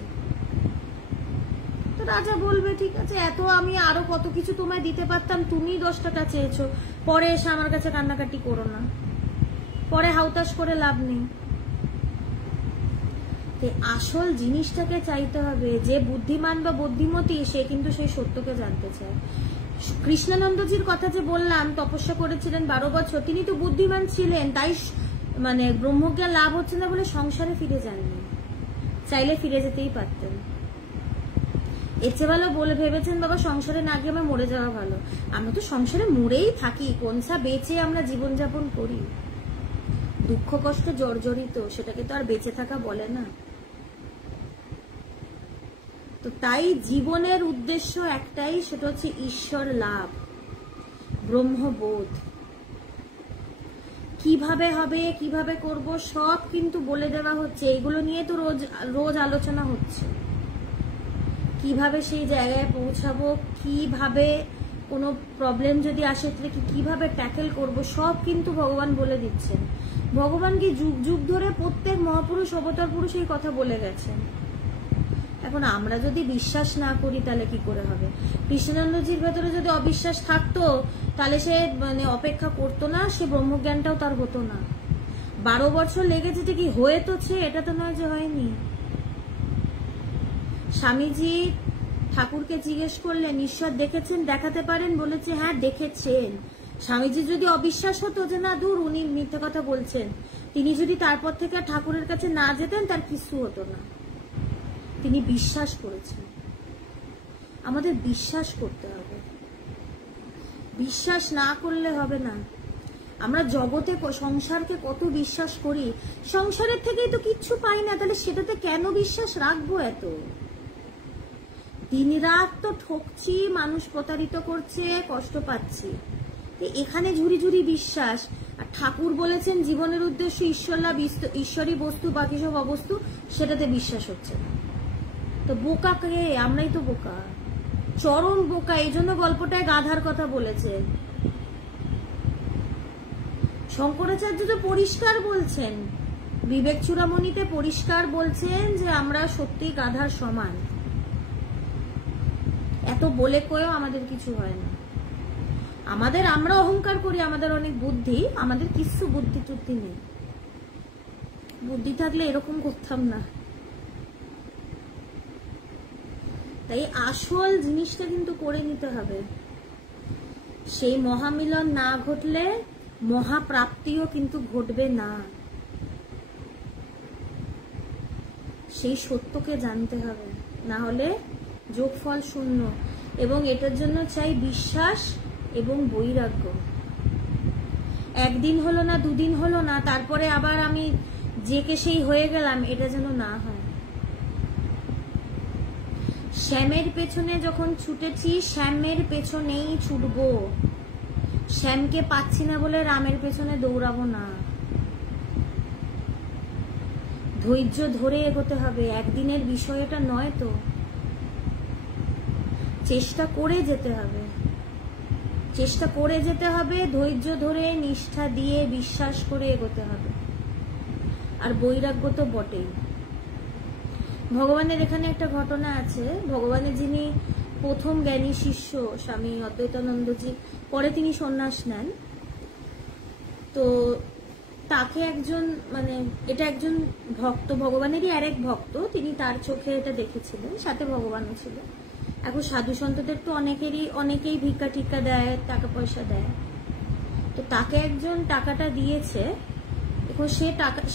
তো রাজা বলবে ঠিক আছে, এত আমি আরো কত কিছু তোমায় দিতে পারতাম, তুমি 10 টাকা চেয়েছো, পরে এসে আমার কাছে কান্নাকাটি করো না, পরে হাউতাশ করে লাভ নেই। আসল জিনিসটাকে চাইতে হবে। যে বুদ্ধিমান বা বুদ্ধিমতী সে কিন্তু সেই সত্যকে জানতে চায়। কৃষ্ণানন্দজির কথা যে বললাম, তপস্যা করেছিলেন 12 বছর, তিনি তো বুদ্ধিমান ছিলেন, তাই মানে ব্রহ্মজ্ঞান লাভ হচ্ছে না বলে সংসারে ফিরে যাননি, চাইলে ফিরে যেতেই পারতেন। এর চেয়ে ভালো বলে ভেবেছেন বাবা সংসারে না গিয়ে আমার মরে যাওয়া ভালো। আমরা তো সংসারে মরেই থাকি, কোনসা বেঁচে আমরা জীবনযাপন করি, দুঃখ কষ্টে জর্জরিত, সেটাকে তো আর বেঁচে থাকা বলে না। তো তাই জীবনের উদ্দেশ্য একটাই, সেটা হচ্ছে ঈশ্বর লাভ, ব্রহ্মবোধ। কিভাবে হবে, কিভাবে করব, সব কিন্তু বলে দেওয়া হচ্ছে। এগুলো নিয়ে তো রোজ আলোচনা হচ্ছে, কিভাবে সেই জায়গায় পৌঁছাবো, কিভাবে কোনো প্রবলেম যদি আসে তাহলে কিভাবে ট্যাকেল করব, সব কিন্তু ভগবান বলে দিচ্ছেন। ভগবান কি যুগ যুগ ধরে প্রত্যেক মহাপুরুষ অবতার পুরুষ এই কথা বলে গেছেন। এখন আমরা যদি বিশ্বাস না করি তাহলে কি করে হবে। কৃষ্ণানন্দজির ভেতরে যদি অবিশ্বাস থাকতো তাহলে সে মানে অপেক্ষা করতো না, সে ব্রহ্মজ্ঞানটাও তার হতো না। 12 বছর লেগেছে যে কি হয়েছে, এটা তো নয় যে হয়নি। স্বামীজি ঠাকুরকে জিজ্ঞেস করলেন ঈশ্বর দেখেছেন, দেখাতে পারেন, বলেছে হ্যাঁ দেখেছেন। স্বামীজি যদি অবিশ্বাস হতো যে না দূর উনি মিথ্যে কথা বলছেন, তিনি যদি তারপর থেকে ঠাকুরের কাছে না যেতেন তার কিছু হতো না। তিনি বিশ্বাস করেছেন। আমাদের বিশ্বাস করতে হবে, বিশ্বাস না করলে হবে না। আমরা জগতে সংসারকে কত বিশ্বাস করি, সংসারের থেকেই তো কিচ্ছু পাই না, তাহলে সেটাতে কেন বিশ্বাস রাখবো এত? দিন রাত তো ঠকছি, মানুষ প্রতারিত করছে, কষ্ট পাচ্ছি, এখানে ঝুরি ঝুরি বিশ্বাস। আর ঠাকুর বলেছেন জীবনের উদ্দেশ্য ঈশ্বর লাভ, ঈশ্বরী বস্তু, বাকি সব অবস্তু, সেটাতে বিশ্বাস হচ্ছে না। তো বোকা কে? আমরাই তো বোকা, চরম বোকা। এই জন্য গল্পটায় গাধার কথা বলেছে। শঙ্করাচার্য তো পরিষ্কার বলছেন, বিবেক চূড়ামণিতে পরিষ্কার বলছেন যে আমরা সত্যি গাধার সমান। এত বলে কয়েও আমাদের কিছু হয় না। আমরা অহংকার করি, আমাদের অনেক বুদ্ধি, আমাদের কিছু বুদ্ধি টুদ্ধি নেই। বুদ্ধি থাকলে এরকম করতাম না। তাই আসল জিনিসটা কিন্তু করে নিতে হবে। সেই মহামিলন না ঘটলে মহাপ্রাপ্তিও কিন্তু ঘটবে না। সেই সত্যকে জানতে হবে, না হলে যোগফল শূন্য। এবং এটার জন্য চাই বিশ্বাস এবং বৈরাগ্য। একদিন হলো না, দুদিন হলো না, তারপরে আবার আমি যে কে সেই হয়ে গেলাম, এটা যেন না হয়। শ্যামের পেছনে যখন ছুটেছি, শ্যামের পেছনেই ছুটবো। শ্যামকে পাচ্ছি না বলে রামের পেছনে দৌড়াবো না। ধৈর্য ধরে এগোতে হবে, একদিনের বিষয় এটা নয় তো। চেষ্টা করে যেতে হবে, চেষ্টা করে যেতে হবে, ধৈর্য ধরে নিষ্ঠা দিয়ে বিশ্বাস করে এগোতে হবে। আর বৈরাগ্য তো বটেই। ভগবানের এখানে একটা ঘটনা আছে। ভগবানের যিনি প্রথম জ্ঞানী শিষ্য স্বামী অদ্বৈতানন্দজি, পরে তিনি সন্ন্যাস নেন। তো তাকে একজন মানে এটা একজন ভক্ত, ভগবানেরই আর এক ভক্ত, তিনি তার চোখে এটা দেখেছিলেন, সাথে ভগবানও ছিল। এখন সাধু সন্তদের তো অনেকেই ভিক্ষা টিক্কা দেয়, টাকা পয়সা দেয়। তো তাকে একজন টাকাটা দিয়েছে। এখন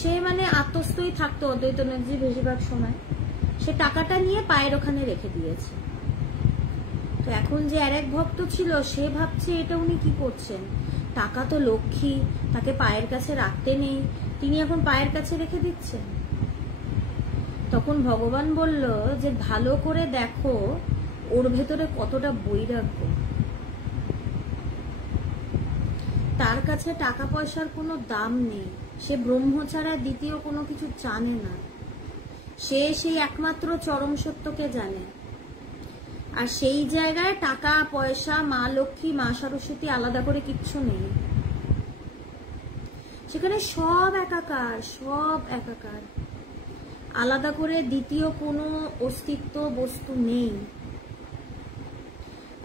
সে মানে আত্মস্থই থাকতো অদ্বৈতানন্দজি বেশিরভাগ সময়। সে টাকাটা নিয়ে পায়ের ওখানে রেখে দিয়েছে। তো এখন যে আর এক ভক্ত ছিল সে ভাবছে এটা উনি কি করছেন, টাকা তো লক্ষ্মী, তাকে পায়ের কাছে রাখতে নেই, তিনি এখন পায়ের কাছে রেখে দিচ্ছেন। তখন ভগবান বলল যে ভালো করে দেখো ওর ভেতরে কতটা বৈরাগ্য। তার কাছে টাকা পয়সার কোনো দাম নেই, সে ব্রহ্ম ছাড়া দ্বিতীয় কোনো কিছু জানে না, সে সেই একমাত্র চরম সত্যকে জানে। আর সেই জায়গায় টাকা পয়সা, মা লক্ষ্মী, মা সরস্বতী আলাদা করে কিচ্ছু নেই, সেখানে সব একাকার, সব একাকার, আলাদা করে দ্বিতীয় কোনো অস্তিত্ব বস্তু নেই।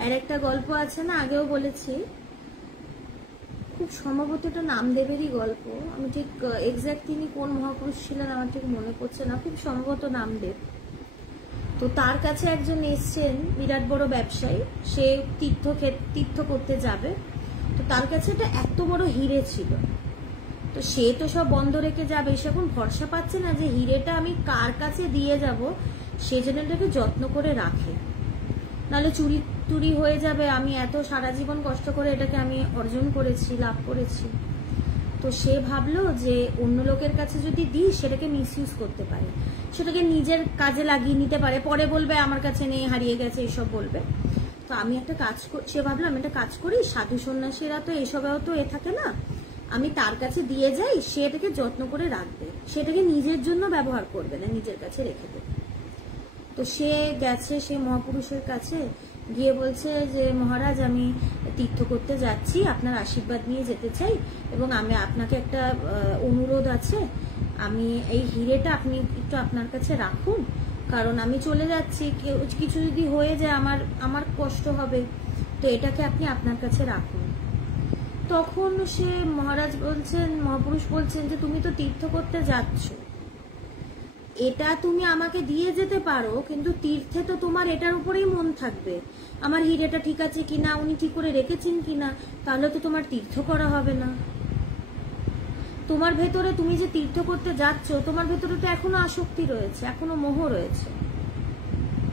আর একটা গল্প আছে না, আগেও বলেছি, খুব সম্ভবত এটা নামদেবেরই গল্প, আমি ঠিক এক্সাক্ট তিনি কোন মহাপুরুষ ছিলেন আমার ঠিক মনে পড়ছে না, খুব সম্ভবত নামদেব। তো তার কাছে একজন এসছেন, বিরাট বড় ব্যবসায়ী, সে তীর্থ করতে যাবে। তো তার কাছে এটা এত বড় হিরে ছিল, তো সে তো সব বন্ধ রেখে যাবে, সে এখন ভরসা পাচ্ছে না যে হিরেটা আমি কার কাছে দিয়ে যাব, সে যেন এটাকে যত্ন করে রাখে, নাহলে চুরি হয়ে যাবে। আমি এত সারা জীবন কষ্ট করে এটাকে আমি অর্জন করেছি, লাভ করেছি। তো সে ভাবলো যে অন্য লোকের কাছে যদি দিই সেটাকে মিসইউজ করতে পারে, সেটাকে নিজের কাজে লাগিয়ে নিতে পারে, পরে বলবে আমার কাছে নেই, হারিয়ে গেছে, এইসব বলবে। তো আমি একটা কাজ, সে ভাবলো আমি একটা কাজ করি, সাধু সন্ন্যাসীরা তো এসবেও তো থাকে না, আমি তার কাছে দিয়ে যাই, সে এটাকে যত্ন করে রাখবে, সেটাকে নিজের জন্য ব্যবহার করবে না, নিজের কাছে রেখে দেবে। তো সে গেছে সে মহাপুরুষের কাছে, গিয়ে বলছে যে মহারাজ আমি তীর্থ করতে যাচ্ছি, আপনার আশীর্বাদ নিয়ে যেতে চাই, এবং আমি আপনাকে একটা অনুরোধ আছে, আমি এই হিরেটা আপনি একটু আপনার কাছে রাখুন, কারণ আমি চলে যাচ্ছি, কিছু যদি হয়ে যায় আমার কষ্ট হবে, তো এটাকে আপনি আপনার কাছে রাখুন। তখন সে মহারাজ বলছেন, মহাপুরুষ বলছেন যে তুমি তো তীর্থ করতে যাচ্ছ, এটা তুমি আমাকে দিয়ে যেতে পারো, কিন্তু তীর্থে তো তোমার এটার উপরেই মন থাকবে, আমার হিরেটা ঠিক আছে কিনা, উনি ঠিক করে রেখেছেন কিনা, তাহলে তো তোমার তীর্থ করা হবে না। তোমার ভেতরে, তুমি যে তীর্থ করতে যাচ্ছ, তোমার ভেতরে তো এখনো আসক্তি রয়েছে, এখনো মোহ রয়েছে,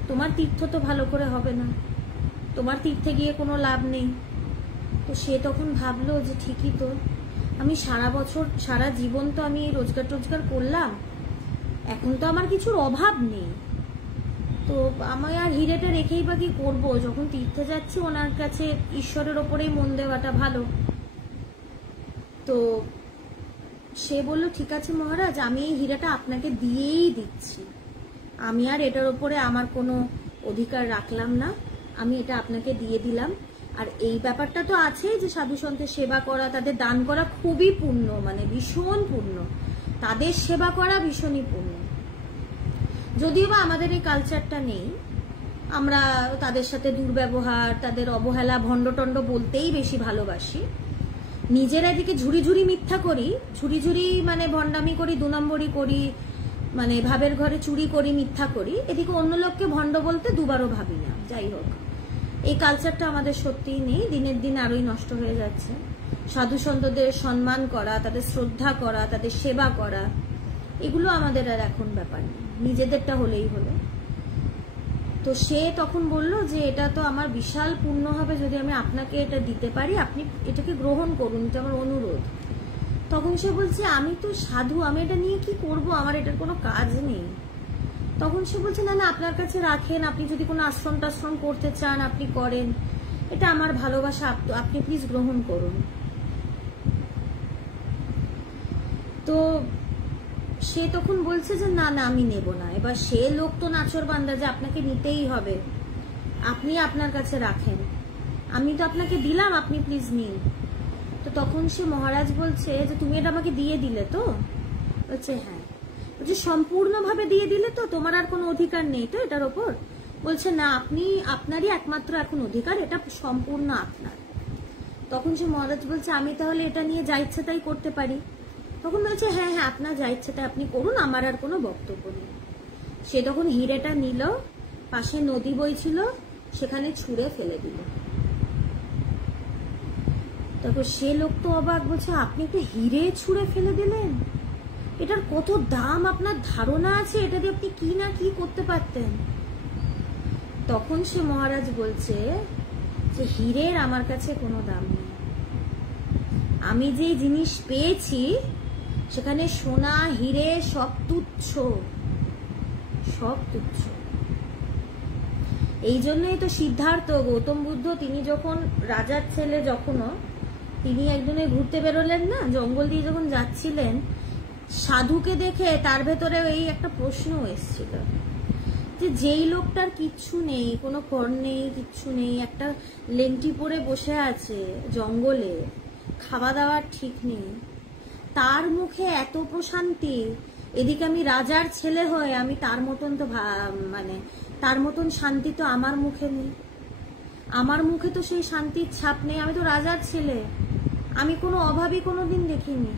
তোমার তীর্থ তো ভালো করে হবে না, তোমার তীর্থে গিয়ে কোনো লাভ নেই। তো সে তখন ভাবলো যে ঠিকই তো, আমি সারা বছর সারা জীবন তো আমি রোজগার করলাম, এখন তো আমার কিছুর অভাব নেই, তো আমি আর হিরেটা রেখেই বা কি করবো, যখন তীর্থে যাচ্ছি ওনার কাছে ঈশ্বরের ওপরেই মন দেওয়াটা ভালো। তো সে বলল ঠিক আছে মহারাজ, আমি এই হীরাটা আপনাকে দিয়েই দিচ্ছি, আমি আর এটার ওপরে আমার কোনো অধিকার রাখলাম না, আমি এটা আপনাকে দিয়ে দিলাম। আর এই ব্যাপারটা তো আছে যে সাধু সন্তের সেবা করা, তাদের দান করা খুবই পুণ্য, মানে ভীষণ পুণ্য, তাদের সেবা করা ভীষণই পুণ্য। যদিও বা আমাদের এই কালচারটা নেই, আমরা তাদের সাথে দুর্ব্যবহার, তাদের অবহেলা, ভণ্ডটণ্ড বলতেই বেশি ভালোবাসি, নিজেরা এদিকে ঝুড়ি মিথ্যা করি, ঝুড়ি মানে ভণ্ডামি করি, 2 নম্বরই করি, মানে ভাবের ঘরে চুরি করি, মিথ্যা করি, এদিকে অন্য লোককে ভণ্ড বলতে দুবারও ভাবি না। যাই হোক, এই কালচারটা আমাদের সত্যিই নেই, দিনের দিন আরোই নষ্ট হয়ে যাচ্ছে। সাধু সন্তদের সম্মান করা, তাদের শ্রদ্ধা করা, তাদের সেবা করা, এগুলো আমাদের আর এখন ব্যাপার নেই, নিজেদেরটা হলেই হলো। তো সে তখন বলল যে এটা তো আমার বিশাল পুণ্য হবে যদি আমি আপনাকে এটা দিতে পারি, আপনি এটাকে গ্রহণ করুন, এটা আমার অনুরোধ। তখন সে বলছে আমি তো সাধু, আমি এটা নিয়ে কি করব, আমার এটার কোনো কাজ নেই। তখন সে বলছে না আপনার কাছে রাখেন, আপনি যদি কোনো আশ্রম টাশ্রম করতে চান আপনি করেন, এটা আমার ভালোবাসা, আপনি প্লিজ গ্রহণ করুন। তো সে তখন বলছে যে না আমি নেব না। এবার সে লোক তো নাচর বান্দা যে আপনাকে নিতেই হবে, আপনি আপনার কাছে রাখেন। আমি তো আপনাকে দিলাম, আপনি প্লিজ নিন। তো তখন সে মহারাজ বলছে যে তুমি এটা আমাকে দিয়ে দিলে তো? বলছে হ্যাঁ। বলছে সম্পূর্ণভাবে দিয়ে দিলে তো, তোমার আর কোনো অধিকার নেই তো এটার ওপর? বলছে না, আপনারই একমাত্র এখন অধিকার, এটা সম্পূর্ণ আপনার। তখন সে মহারাজ বলছে আমি তাহলে এটা নিয়ে যা ইচ্ছে তাই করতে পারি? তখন বলছে হ্যাঁ হ্যাঁ, আপনার যা ইচ্ছে তাই আপনি করুন, আমার আর কোনো বক্তব্য নেই। সে তখন হিরেটা নিল, পাশে নদী বইছিল, সেখানে ছুঁড়ে ফেলে দিল। তারপর সে লোক তো অবাক, বলছে আপনি একটা হিরে ছুঁড়ে ফেলে দিলেন? এটার কত দাম আপনার ধারণা আছে? এটা দিয়ে আপনি কি না কি করতে পারতেন? তখন সে মহারাজ বলছে যে হিরের আমার কাছে কোনো দাম নেই, আমি যে জিনিস পেয়েছি সেখানে সোনা হিরে সব তুচ্ছ, সব তুচ্ছ। এই জন্যই তো সিদ্ধার্থ গৌতম বুদ্ধ তিনি যখন রাজার ছেলে, যখনও তিনি একজনে ঘুরতে বেরোলেন না, জঙ্গল দিয়ে যখন যাচ্ছিলেন, সাধুকে দেখে তার ভেতরে এই একটা প্রশ্ন এসেছিল যে যেই লোকটার কিচ্ছু নেই, কোনো কর নেই, কিচ্ছু নেই, একটা লেংটি পরে বসে আছে জঙ্গলে, খাওয়া দাওয়ার ঠিক নেই, তার মুখে এত প্রশান্তি, এদিকে আমি রাজার ছেলে হয়ে আমি তার মতন তো মানে তার মতন শান্তি তো আমার মুখে নেই, আমার মুখে তো সেই শান্তির ছাপ নেই, আমি তো রাজার ছেলে, আমি কোনো অভাবই কোনোদিন দেখিনি।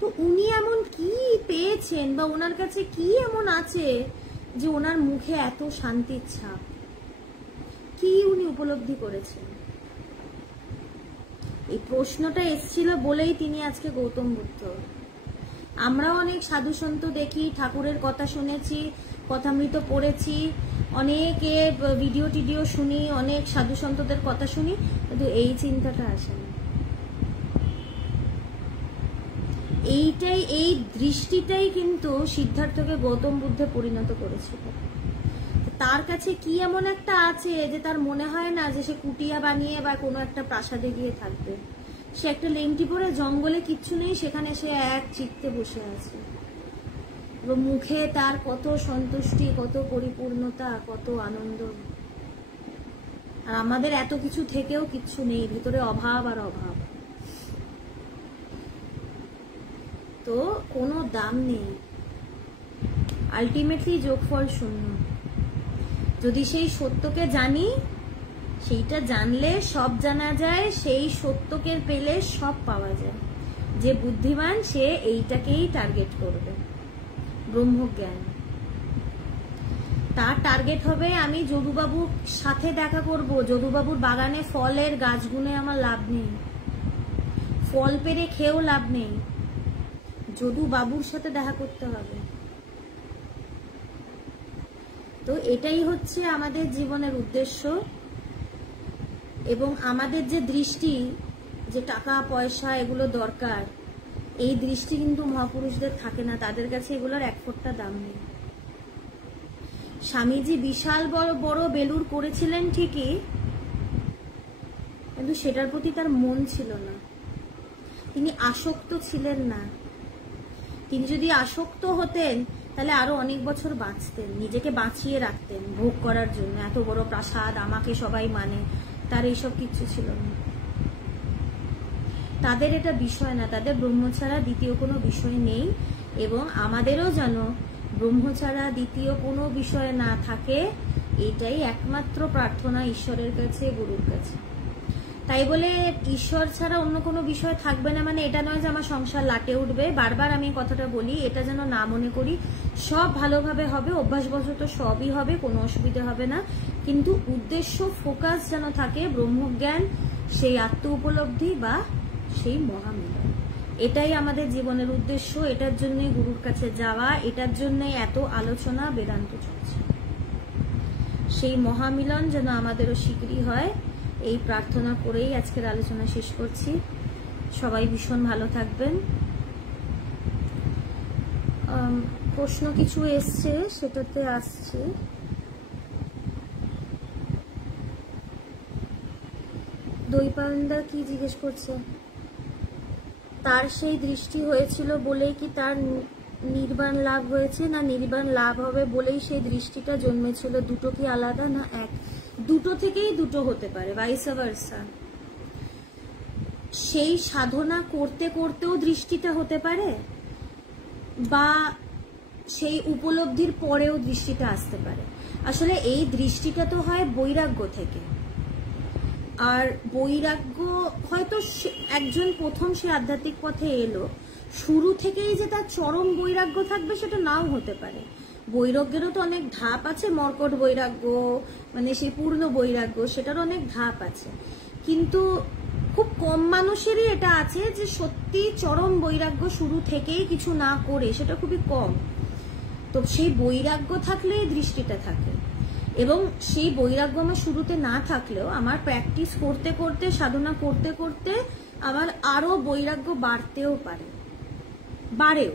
তো উনি এমন কি পেয়েছেন বা ওনার কাছে কি এমন আছে যে ওনার মুখে এত শান্তির ছাপ? কি উনি উপলব্ধি করেছেন? এই প্রশ্নটা এসেছিল বলেই তিনি আজকে গৌতম বুদ্ধ। আমরাও অনেক সাধু সন্ত দেখি, ঠাকুরের কথা শুনেছি, কথামৃত পড়েছি, অনেকে ভিডিও টিডিও শুনি, অনেক সাধু সন্তদের কথা শুনি, কিন্তু এই চিন্তাটা আসে না। এইটাই, এই দৃষ্টিটাই কিন্তু সিদ্ধার্থকে গৌতম বুদ্ধে পরিণত করেছিল। তার কাছে কি এমন একটা আছে যে তার মনে হয় না যে সে কুটিয়া বানিয়ে বা কোনো একটা প্রাসাদে গিয়ে থাকবে। সে একটা লেংটি পরে জঙ্গলে, কিচ্ছু নেই, সেখানে সে এক চিত্তে বসে আছে, এবং মুখে তার কত সন্তুষ্টি, কত পরিপূর্ণতা, কত আনন্দ। আর আমাদের এত কিছু থেকেও কিচ্ছু নেই, ভিতরে অভাব আর অভাব, তো কোনো দাম নেই, আলটিমেটলি যোগফল শূন্য। যদি সেই সত্যকে জানি, সেইটা জানলে সব জানা যায়, সেই সত্যকে পেলে সব পাওয়া যায়। যে বুদ্ধিমান সে এইটাকেই টার্গেট করবে, ব্রহ্মজ্ঞান। তার টার্গেট হবে আমি যদুবাবুর সাথে দেখা করব, যদুবাবুর বাগানে ফলের গাছ গুনে আমার লাভ নেই, ফল পেরে খেয়েও লাভ নেই, যদুবাবুর সাথে দেখা করতে হবে। তো এটাই হচ্ছে আমাদের জীবনের উদ্দেশ্য। এবং আমাদের যে দৃষ্টি, যে টাকা পয়সা এগুলো দরকার, এই দৃষ্টি কিন্তু মহাপুরুষদের থাকে না, তাদের কাছে এগুলোর এক ফোঁটা দাম নেই। স্বামীজি বিশাল বড় বড় বেলুর করেছিলেন ঠিকই, কিন্তু সেটার প্রতি তার মন ছিল না, তিনি আসক্ত ছিলেন না। তিনি যদি আসক্ত হতেন তাহলে আরো অনেক বছর বাঁচতেন, নিজেকে বাঁচিয়ে রাখতেন ভোগ করার জন্য, এত বড় প্রাসাদ, আমাকে সবাই মানে, তার এইসব কিছু ছিল না। তাদের এটা বিষয় না, তাদের ব্রহ্ম ছাড়া দ্বিতীয় কোনো বিষয় নেই। এবং আমাদেরও যেন ব্রহ্ম ছাড়া দ্বিতীয় কোনো বিষয় না থাকে, এটাই একমাত্র প্রার্থনা ঈশ্বরের কাছে, গুরুর কাছে। তাই বলে ঈশ্বর ছাড়া অন্য কোনো বিষয় থাকবে না মানে এটা নয় যে আমার সংসার লাটে উঠবে। বারবার আমি কথাটা বলি, এটা যেন না মনে করি। সব ভালোভাবে হবে, অভ্যাসবশত সবই হবে, কোনো অসুবিধা হবে না, কিন্তু উদ্দেশ্য, ফোকাস যেন থাকে ব্রহ্মজ্ঞান, সেই আত্ম উপলব্ধি বা সেই মহামিলন। এটাই আমাদের জীবনের উদ্দেশ্য, এটার জন্যই গুরুর কাছে যাওয়া, এটার জন্যই এত আলোচনা বেদান্ত চলছে। সেই মহামিলন যেন আমাদেরও শীঘ্রই হয়, এই প্রার্থনা করেই আজকের আলোচনা শেষ করছি। সবাই ভীষণ ভালো থাকবেন। প্রশ্ন কিছু এসছে, সেটাতে আসছে। দৈপায়নদা কি জিজ্ঞেস করছে? তার সেই দৃষ্টি হয়েছিল বলেই কি তার নির্বাণ লাভ হয়েছে, না নির্বাণ লাভ হবে বলেই সেই দৃষ্টিটা জন্মেছিল? দুটো কি আলাদা না এক? দুটো থেকেই দুটো হতে পারে, ভাইস ভার্সা। সেই সাধনা করতে করতেও দৃষ্টিটা হতে পারে, বা সেই উপলব্ধির পরেও দৃষ্টিটা আসতে পারে। আসলে এই দৃষ্টিটা তো হয় বৈরাগ্য থেকে, আর বৈরাগ্য হয়তো একজন প্রথম সে আধ্যাত্মিক পথে এলো, শুরু থেকেই যে তার চরম বৈরাগ্য থাকবে সেটা নাও হতে পারে। বৈরাগ্যেরও তো অনেক ধাপ আছে, মর্কট বৈরাগ্য মানে সেই পূর্ণ বৈরাগ্য, সেটার অনেক ধাপ আছে। কিন্তু খুব কম মানুষেরই এটা আছে যে সত্যি চরম বৈরাগ্য শুরু থেকেই কিছু না করে, সেটা খুবই কম। তো সেই বৈরাগ্য থাকলেই দৃষ্টিটা থাকে, এবং সেই বৈরাগ্য আমার শুরুতে না থাকলেও আমার প্র্যাকটিস করতে করতে, সাধনা করতে করতে আমার আরো বৈরাগ্য বাড়তেও পারে, বাড়েও,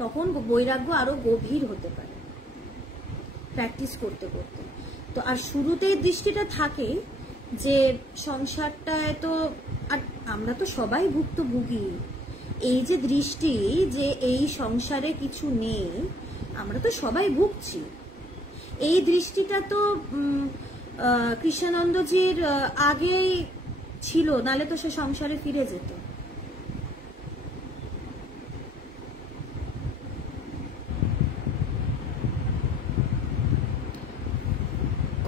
তখন বৈরাগ্য আরো গভীর হতে পারে প্র্যাকটিস করতে করতে। তো আর শুরুতেই দৃষ্টিটা থাকে যে সংসারটায় তো, আর আমরা তো সবাই ভুক্তভোগী, এই যে দৃষ্টি যে এই সংসারে কিছু নেই, আমরা তো সবাই ভুগছি, এই দৃষ্টিটা তো কৃষ্ণানন্দজির আগেই ছিল, নালে তো সে সংসারে ফিরে যেত।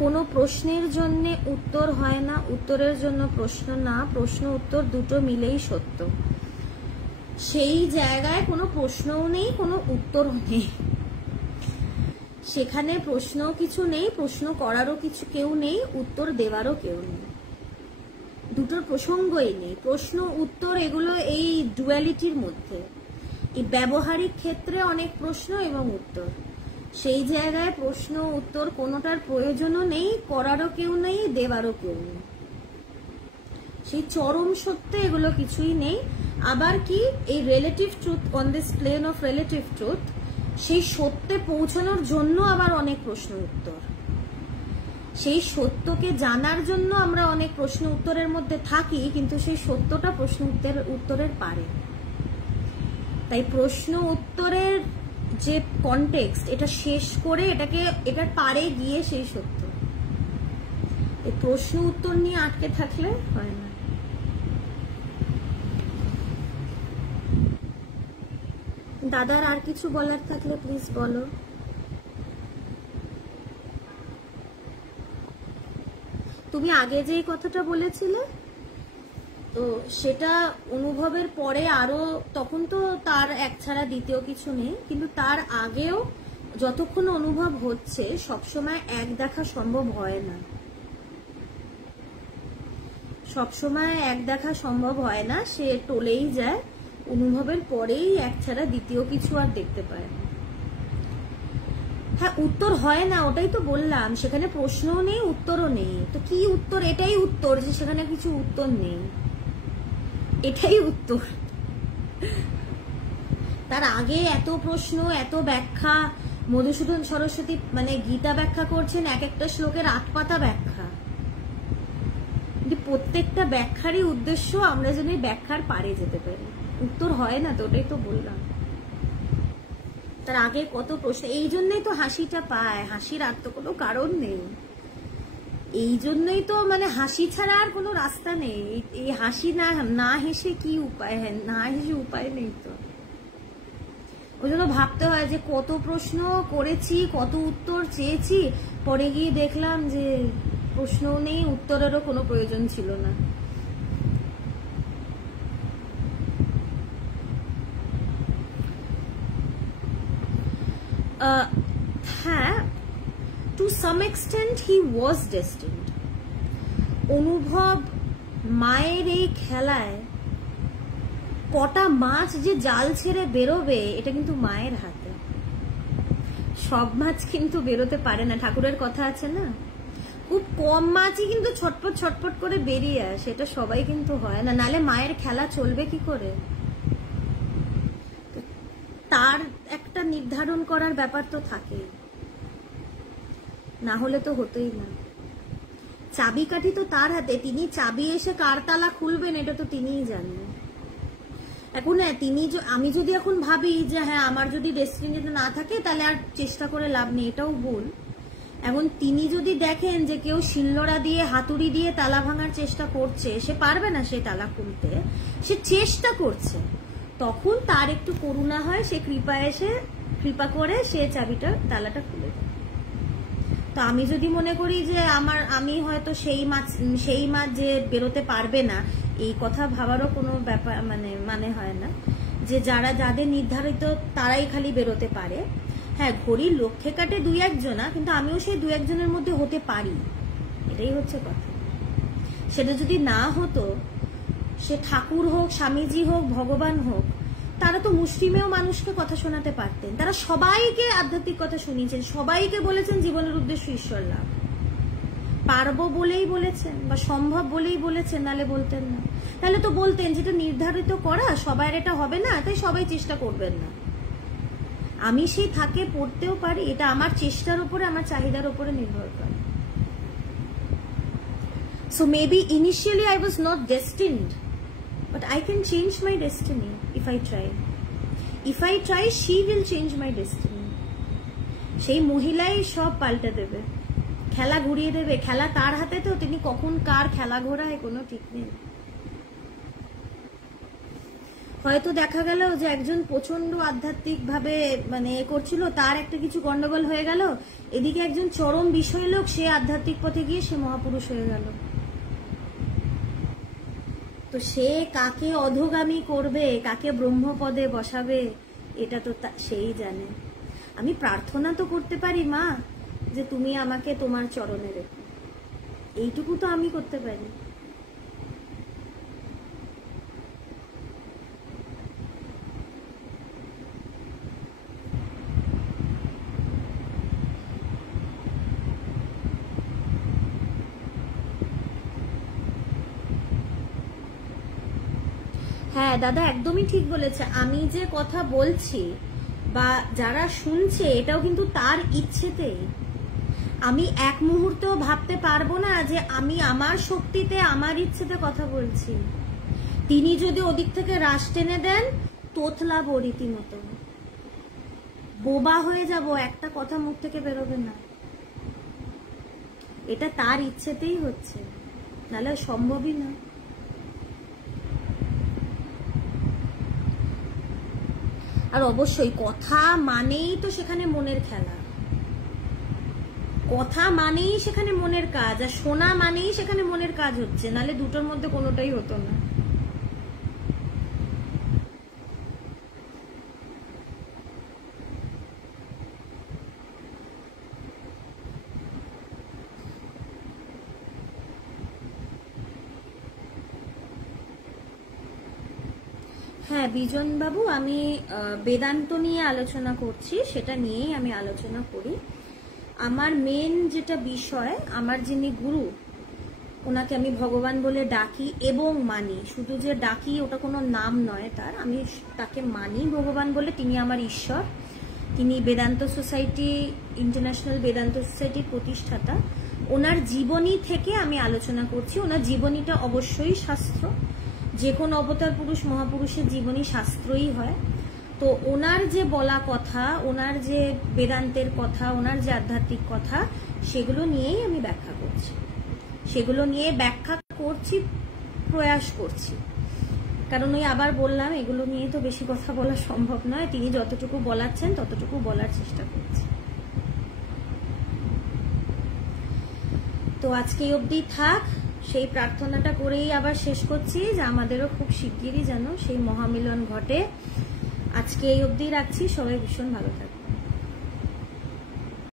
কোনো প্রশ্নের জন্য উত্তর হয় না, উত্তরের জন্য প্রশ্ন না, প্রশ্ন উত্তর দুটো মিলেই সত্য। সেই জায়গায় কোনো প্রশ্নও নেই, কোনো উত্তরও নেই, সেখানে প্রশ্নও কিছু নেই, প্রশ্ন করারও কিছু কেউ নেই, উত্তর দেওয়ারও কেউ নেই, দুটোর প্রসঙ্গই নেই। প্রশ্ন উত্তর এগুলো এই ডুয়ালিটির মধ্যে, এই ব্যবহারিক ক্ষেত্রে অনেক প্রশ্ন এবং উত্তর, সেই জায়গায় প্রশ্ন উত্তর কোনোটার প্রয়োজনও নেই, করারও কেউ নেই, দেওয়ারও কেউ নেই। সেই চরম সত্যে এগুলো কিছুই নেই। আবার কি এই relative truth, on this plane of relative truth, সেই সত্যে পৌঁছানোর জন্য আবার অনেক প্রশ্ন উত্তর, সেই সত্যকে জানার জন্য আমরা অনেক প্রশ্ন উত্তরের মধ্যে থাকি, কিন্তু সেই সত্যটা প্রশ্ন উত্তরের পারে। তাই প্রশ্ন উত্তরের যে কনটেক্সট, এটা শেষ করে এটার পারে গিয়ে সেই সত্য, এই প্রশ্ন উত্তর নিয়ে আটকে থাকলে হয় না। দাদার আর কিছু বলার থাকলে প্লিজ বলো। তুমি আগে যে কথাটা বলেছিলে, তো সেটা অনুভবের পরে আরো, তখন তো তার এক ছাড়া দ্বিতীয় কিছু নেই, কিন্তু তার আগেও যতক্ষণ অনুভব হচ্ছে, সবসময় এক দেখা সম্ভব হয় না, সবসময় এক দেখা সম্ভব হয় না, সে টলেই যায়, অনুভবের পরেই এক ছাড়া দ্বিতীয় কিছু আর দেখতে পায় না। হ্যাঁ, উত্তর হয় না, ওটাই তো বললাম, সেখানে প্রশ্নও নেই, উত্তরও নেই। তো কি উত্তর? এটাই উত্তর যে সেখানে কিছু উত্তর নেই, এটাই উত্তর। তার আগে এত প্রশ্ন, এত ব্যাখ্যা, মধুসূদন সরস্বতী মানে গীতা ব্যাখ্যা করছেন, এক একটা শ্লোকের 8 পাতা ব্যাখ্যা, কিন্তু প্রত্যেকটা ব্যাখ্যারই উদ্দেশ্য আমরা যেন ব্যাখ্যার পারে যেতে পারি। উত্তর হয় না তো, ওটাই তো বললাম। তার আগে কত প্রশ্ন, এই জন্যই তো হাসিটা পায়, হাসির আর তো কোনো কারণ নেই, এই জন্যই তো মানে হাসি ছাড়া আর কোনো রাস্তা নেই। এই হাসি না হেসে কি উপায়? হ্যাঁ, না হেসে উপায় নেই তো। ওই জন্য ভাবতে হয় যে কত প্রশ্ন করেছি, কত উত্তর চেয়েছি, পরে গিয়ে দেখলাম যে প্রশ্নও নেই, উত্তরেরও কোনো প্রয়োজন ছিল না। হ্যাঁ, to some extent he was destined. অনুভব মায়ের এই খেলায় কটা মাছ যে জাল ছেড়ে বেরোবে, এটা কিন্তু মায়ের হাতে। সব মাছ কিন্তু বেরোতে পারে না, ঠাকুরের কথা আছে না, খুব কম মাছই কিন্তু ছটপট ছটপট করে বেরিয়ে আসে, এটা সবাই কিন্তু হয় না, নালে মায়ের খেলা চলবে কি করে? তার একটা নির্ধারণ করার ব্যাপার তো থাকে, না হলে তো হতোই না। চাবিকাঠি তো তার হাতে, তিনি চাবি এসে কার তালা খুলবেন এটা তো তিনিই জানেন। এখন আমি যদি এখন ভাবি যে হ্যাঁ আমার যদি ডেস্টিনিটা না থাকে তাহলে আর চেষ্টা করে লাভ নেই, এটাও ভুল। এখন তিনি যদি দেখেন যে কেউ শিলনোড়া দিয়ে হাতুড়ি দিয়ে তালা ভাঙার চেষ্টা করছে, সে পারবে না সেই তালা খুলতে, সে চেষ্টা করছে, তখন তার একটু করুণা হয়, সে কৃপা করে সে তালাটা খুলে দেয়। তো আমি যদি মনে করি যে আমি হয়তো সেই মাছ যে বেরোতে পারবে না, এই কথা ভাবারও কোনো ব্যাপার মানে হয় না, যে যাদের নির্ধারিত তারাই খালি বেরোতে পারে। হ্যাঁ, ঘড়ির লক্ষ্যে কাটে 2-1 জনা, কিন্তু আমিও সেই 2-1 জনের মধ্যে হতে পারি, এটাই হচ্ছে কথা। সেটা যদি না হতো, সে ঠাকুর হোক, স্বামীজি হোক, ভগবান হোক, তারা তো মুসলিমেও মানুষকে কথা শোনাতে পারতেন। তারা সবাইকে আধ্যাত্মিক কথা শুনিয়েছেন, সবাইকে বলেছেন জীবনের উদ্দেশ্য ঈশ্বর লাভ। পারবো বলেই বলেছেন, বা সম্ভব বলেই বলেছেন, নালে বলতেন না। তাহলে তো বলতেন যেটা নির্ধারিত করা সবার এটা হবে না, তাই সবাই চেষ্টা করবেন না। আমি সেই থাকে পড়তেও পারি, এটা আমার চেষ্টার উপরে, আমার চাহিদার উপরে নির্ভর করে। So maybe initially I was not destined, but I can change my destiny if I try. If I try, she will change my destiny. সেই মহিলাই সব পাল্টে দেবে, খেলা ঘুরিয়ে দেবে। খেলা তার হাতে, তো তিনি কখন কার খেলা ঘোরায় কোনো ঠিক নেই। হয়তো দেখা গেল যে একজন প্রচন্ড আধ্যাত্মিক ভাবে করছিল, তার একটা কিছু গন্ডগোল হয়ে গেল, এদিকে একজন চরম বিষয় লোক, সে আধ্যাত্মিক পথে গিয়ে সে মহাপুরুষ হয়ে গেল। তো সে কাকে অধোগামী করবে, কাকে ব্রহ্মপদে বসাবে, এটা তো সেই জানে। আমি প্রার্থনা তো করতে পারি, মা যে তুমি আমাকে তোমার চরণে রেখো, এইটুকু তো আমি করতে পারি। হ্যাঁ দাদা, একদমই ঠিক বলেছে। আমি যে কথা বলছি বা যারা শুনছে, এটাও কিন্তু তার ইচ্ছেতেই। আমি এক মুহূর্তেও ভাবতে পারবো না যে আমি আমার শক্তিতে, আমার ইচ্ছেতে কথা বলছি। তিনি যদি ওদিক থেকে রাশ টেনে দেন, তোতলাবো রীতিমতো, বোবা হয়ে যাব, একটা কথা মুখ থেকে বেরোবে না। এটা তার ইচ্ছেতেই হচ্ছে, নাহলে সম্ভবই না। আর অবশ্যই কথা মানেই তো সেখানে মনের খেলা, কথা মানেই সেখানে মনের কাজ, আর শোনা মানেই সেখানে মনের কাজ হচ্ছে, নালে দুটোর মধ্যে কোনোটাই হতো না। হ্যাঁ বিজন বাবু, আমি বেদান্ত নিয়ে আলোচনা করছি, সেটা নিয়েই আমি আলোচনা করি। আমার মেন যেটা বিষয়, আমার যিনি গুরু, ওনাকে আমি ভগবান বলে ডাকি এবং মানি। শুধু যে ডাকি ওটা কোনো নাম নয় তার, আমি তাকে মানি ভগবান বলে। তিনি আমার ঈশ্বর, তিনি বেদান্ত সোসাইটি, ইন্টারন্যাশনাল বেদান্ত সোসাইটির প্রতিষ্ঠাতা। ওনার জীবনী থেকে আমি আলোচনা করছি। ওনার জীবনীটা অবশ্যই শাস্ত্র, যে কোনো অবতার পুরুষ মহাপুরুষের জীবনী শাস্ত্রই হয়। তো ওনার যে বলা কথা, ওনার যে বেদান্তের কথা, ওনার যে আধ্যাত্মিক কথা, সেগুলো নিয়েই আমি ব্যাখ্যা করছি, সেগুলো নিয়ে ব্যাখ্যা করছি, প্রয়াস করছি। কারণ ওই আবার বললাম, এগুলো নিয়ে তো বেশি কথা বলা সম্ভব নয়। তিনি যতটুকু বলাচ্ছেন ততটুকু বলার চেষ্টা করছি। তো আজকে অবধি থাক, সেই প্রার্থনাটা করেই আবার শেষ করছি যে আমাদেরও খুব শিগগিরই যেন সেই মহামিলন ঘটে। আজকে এই অবধি রাখছি, সবাই ভীষণ ভালো থাকবে।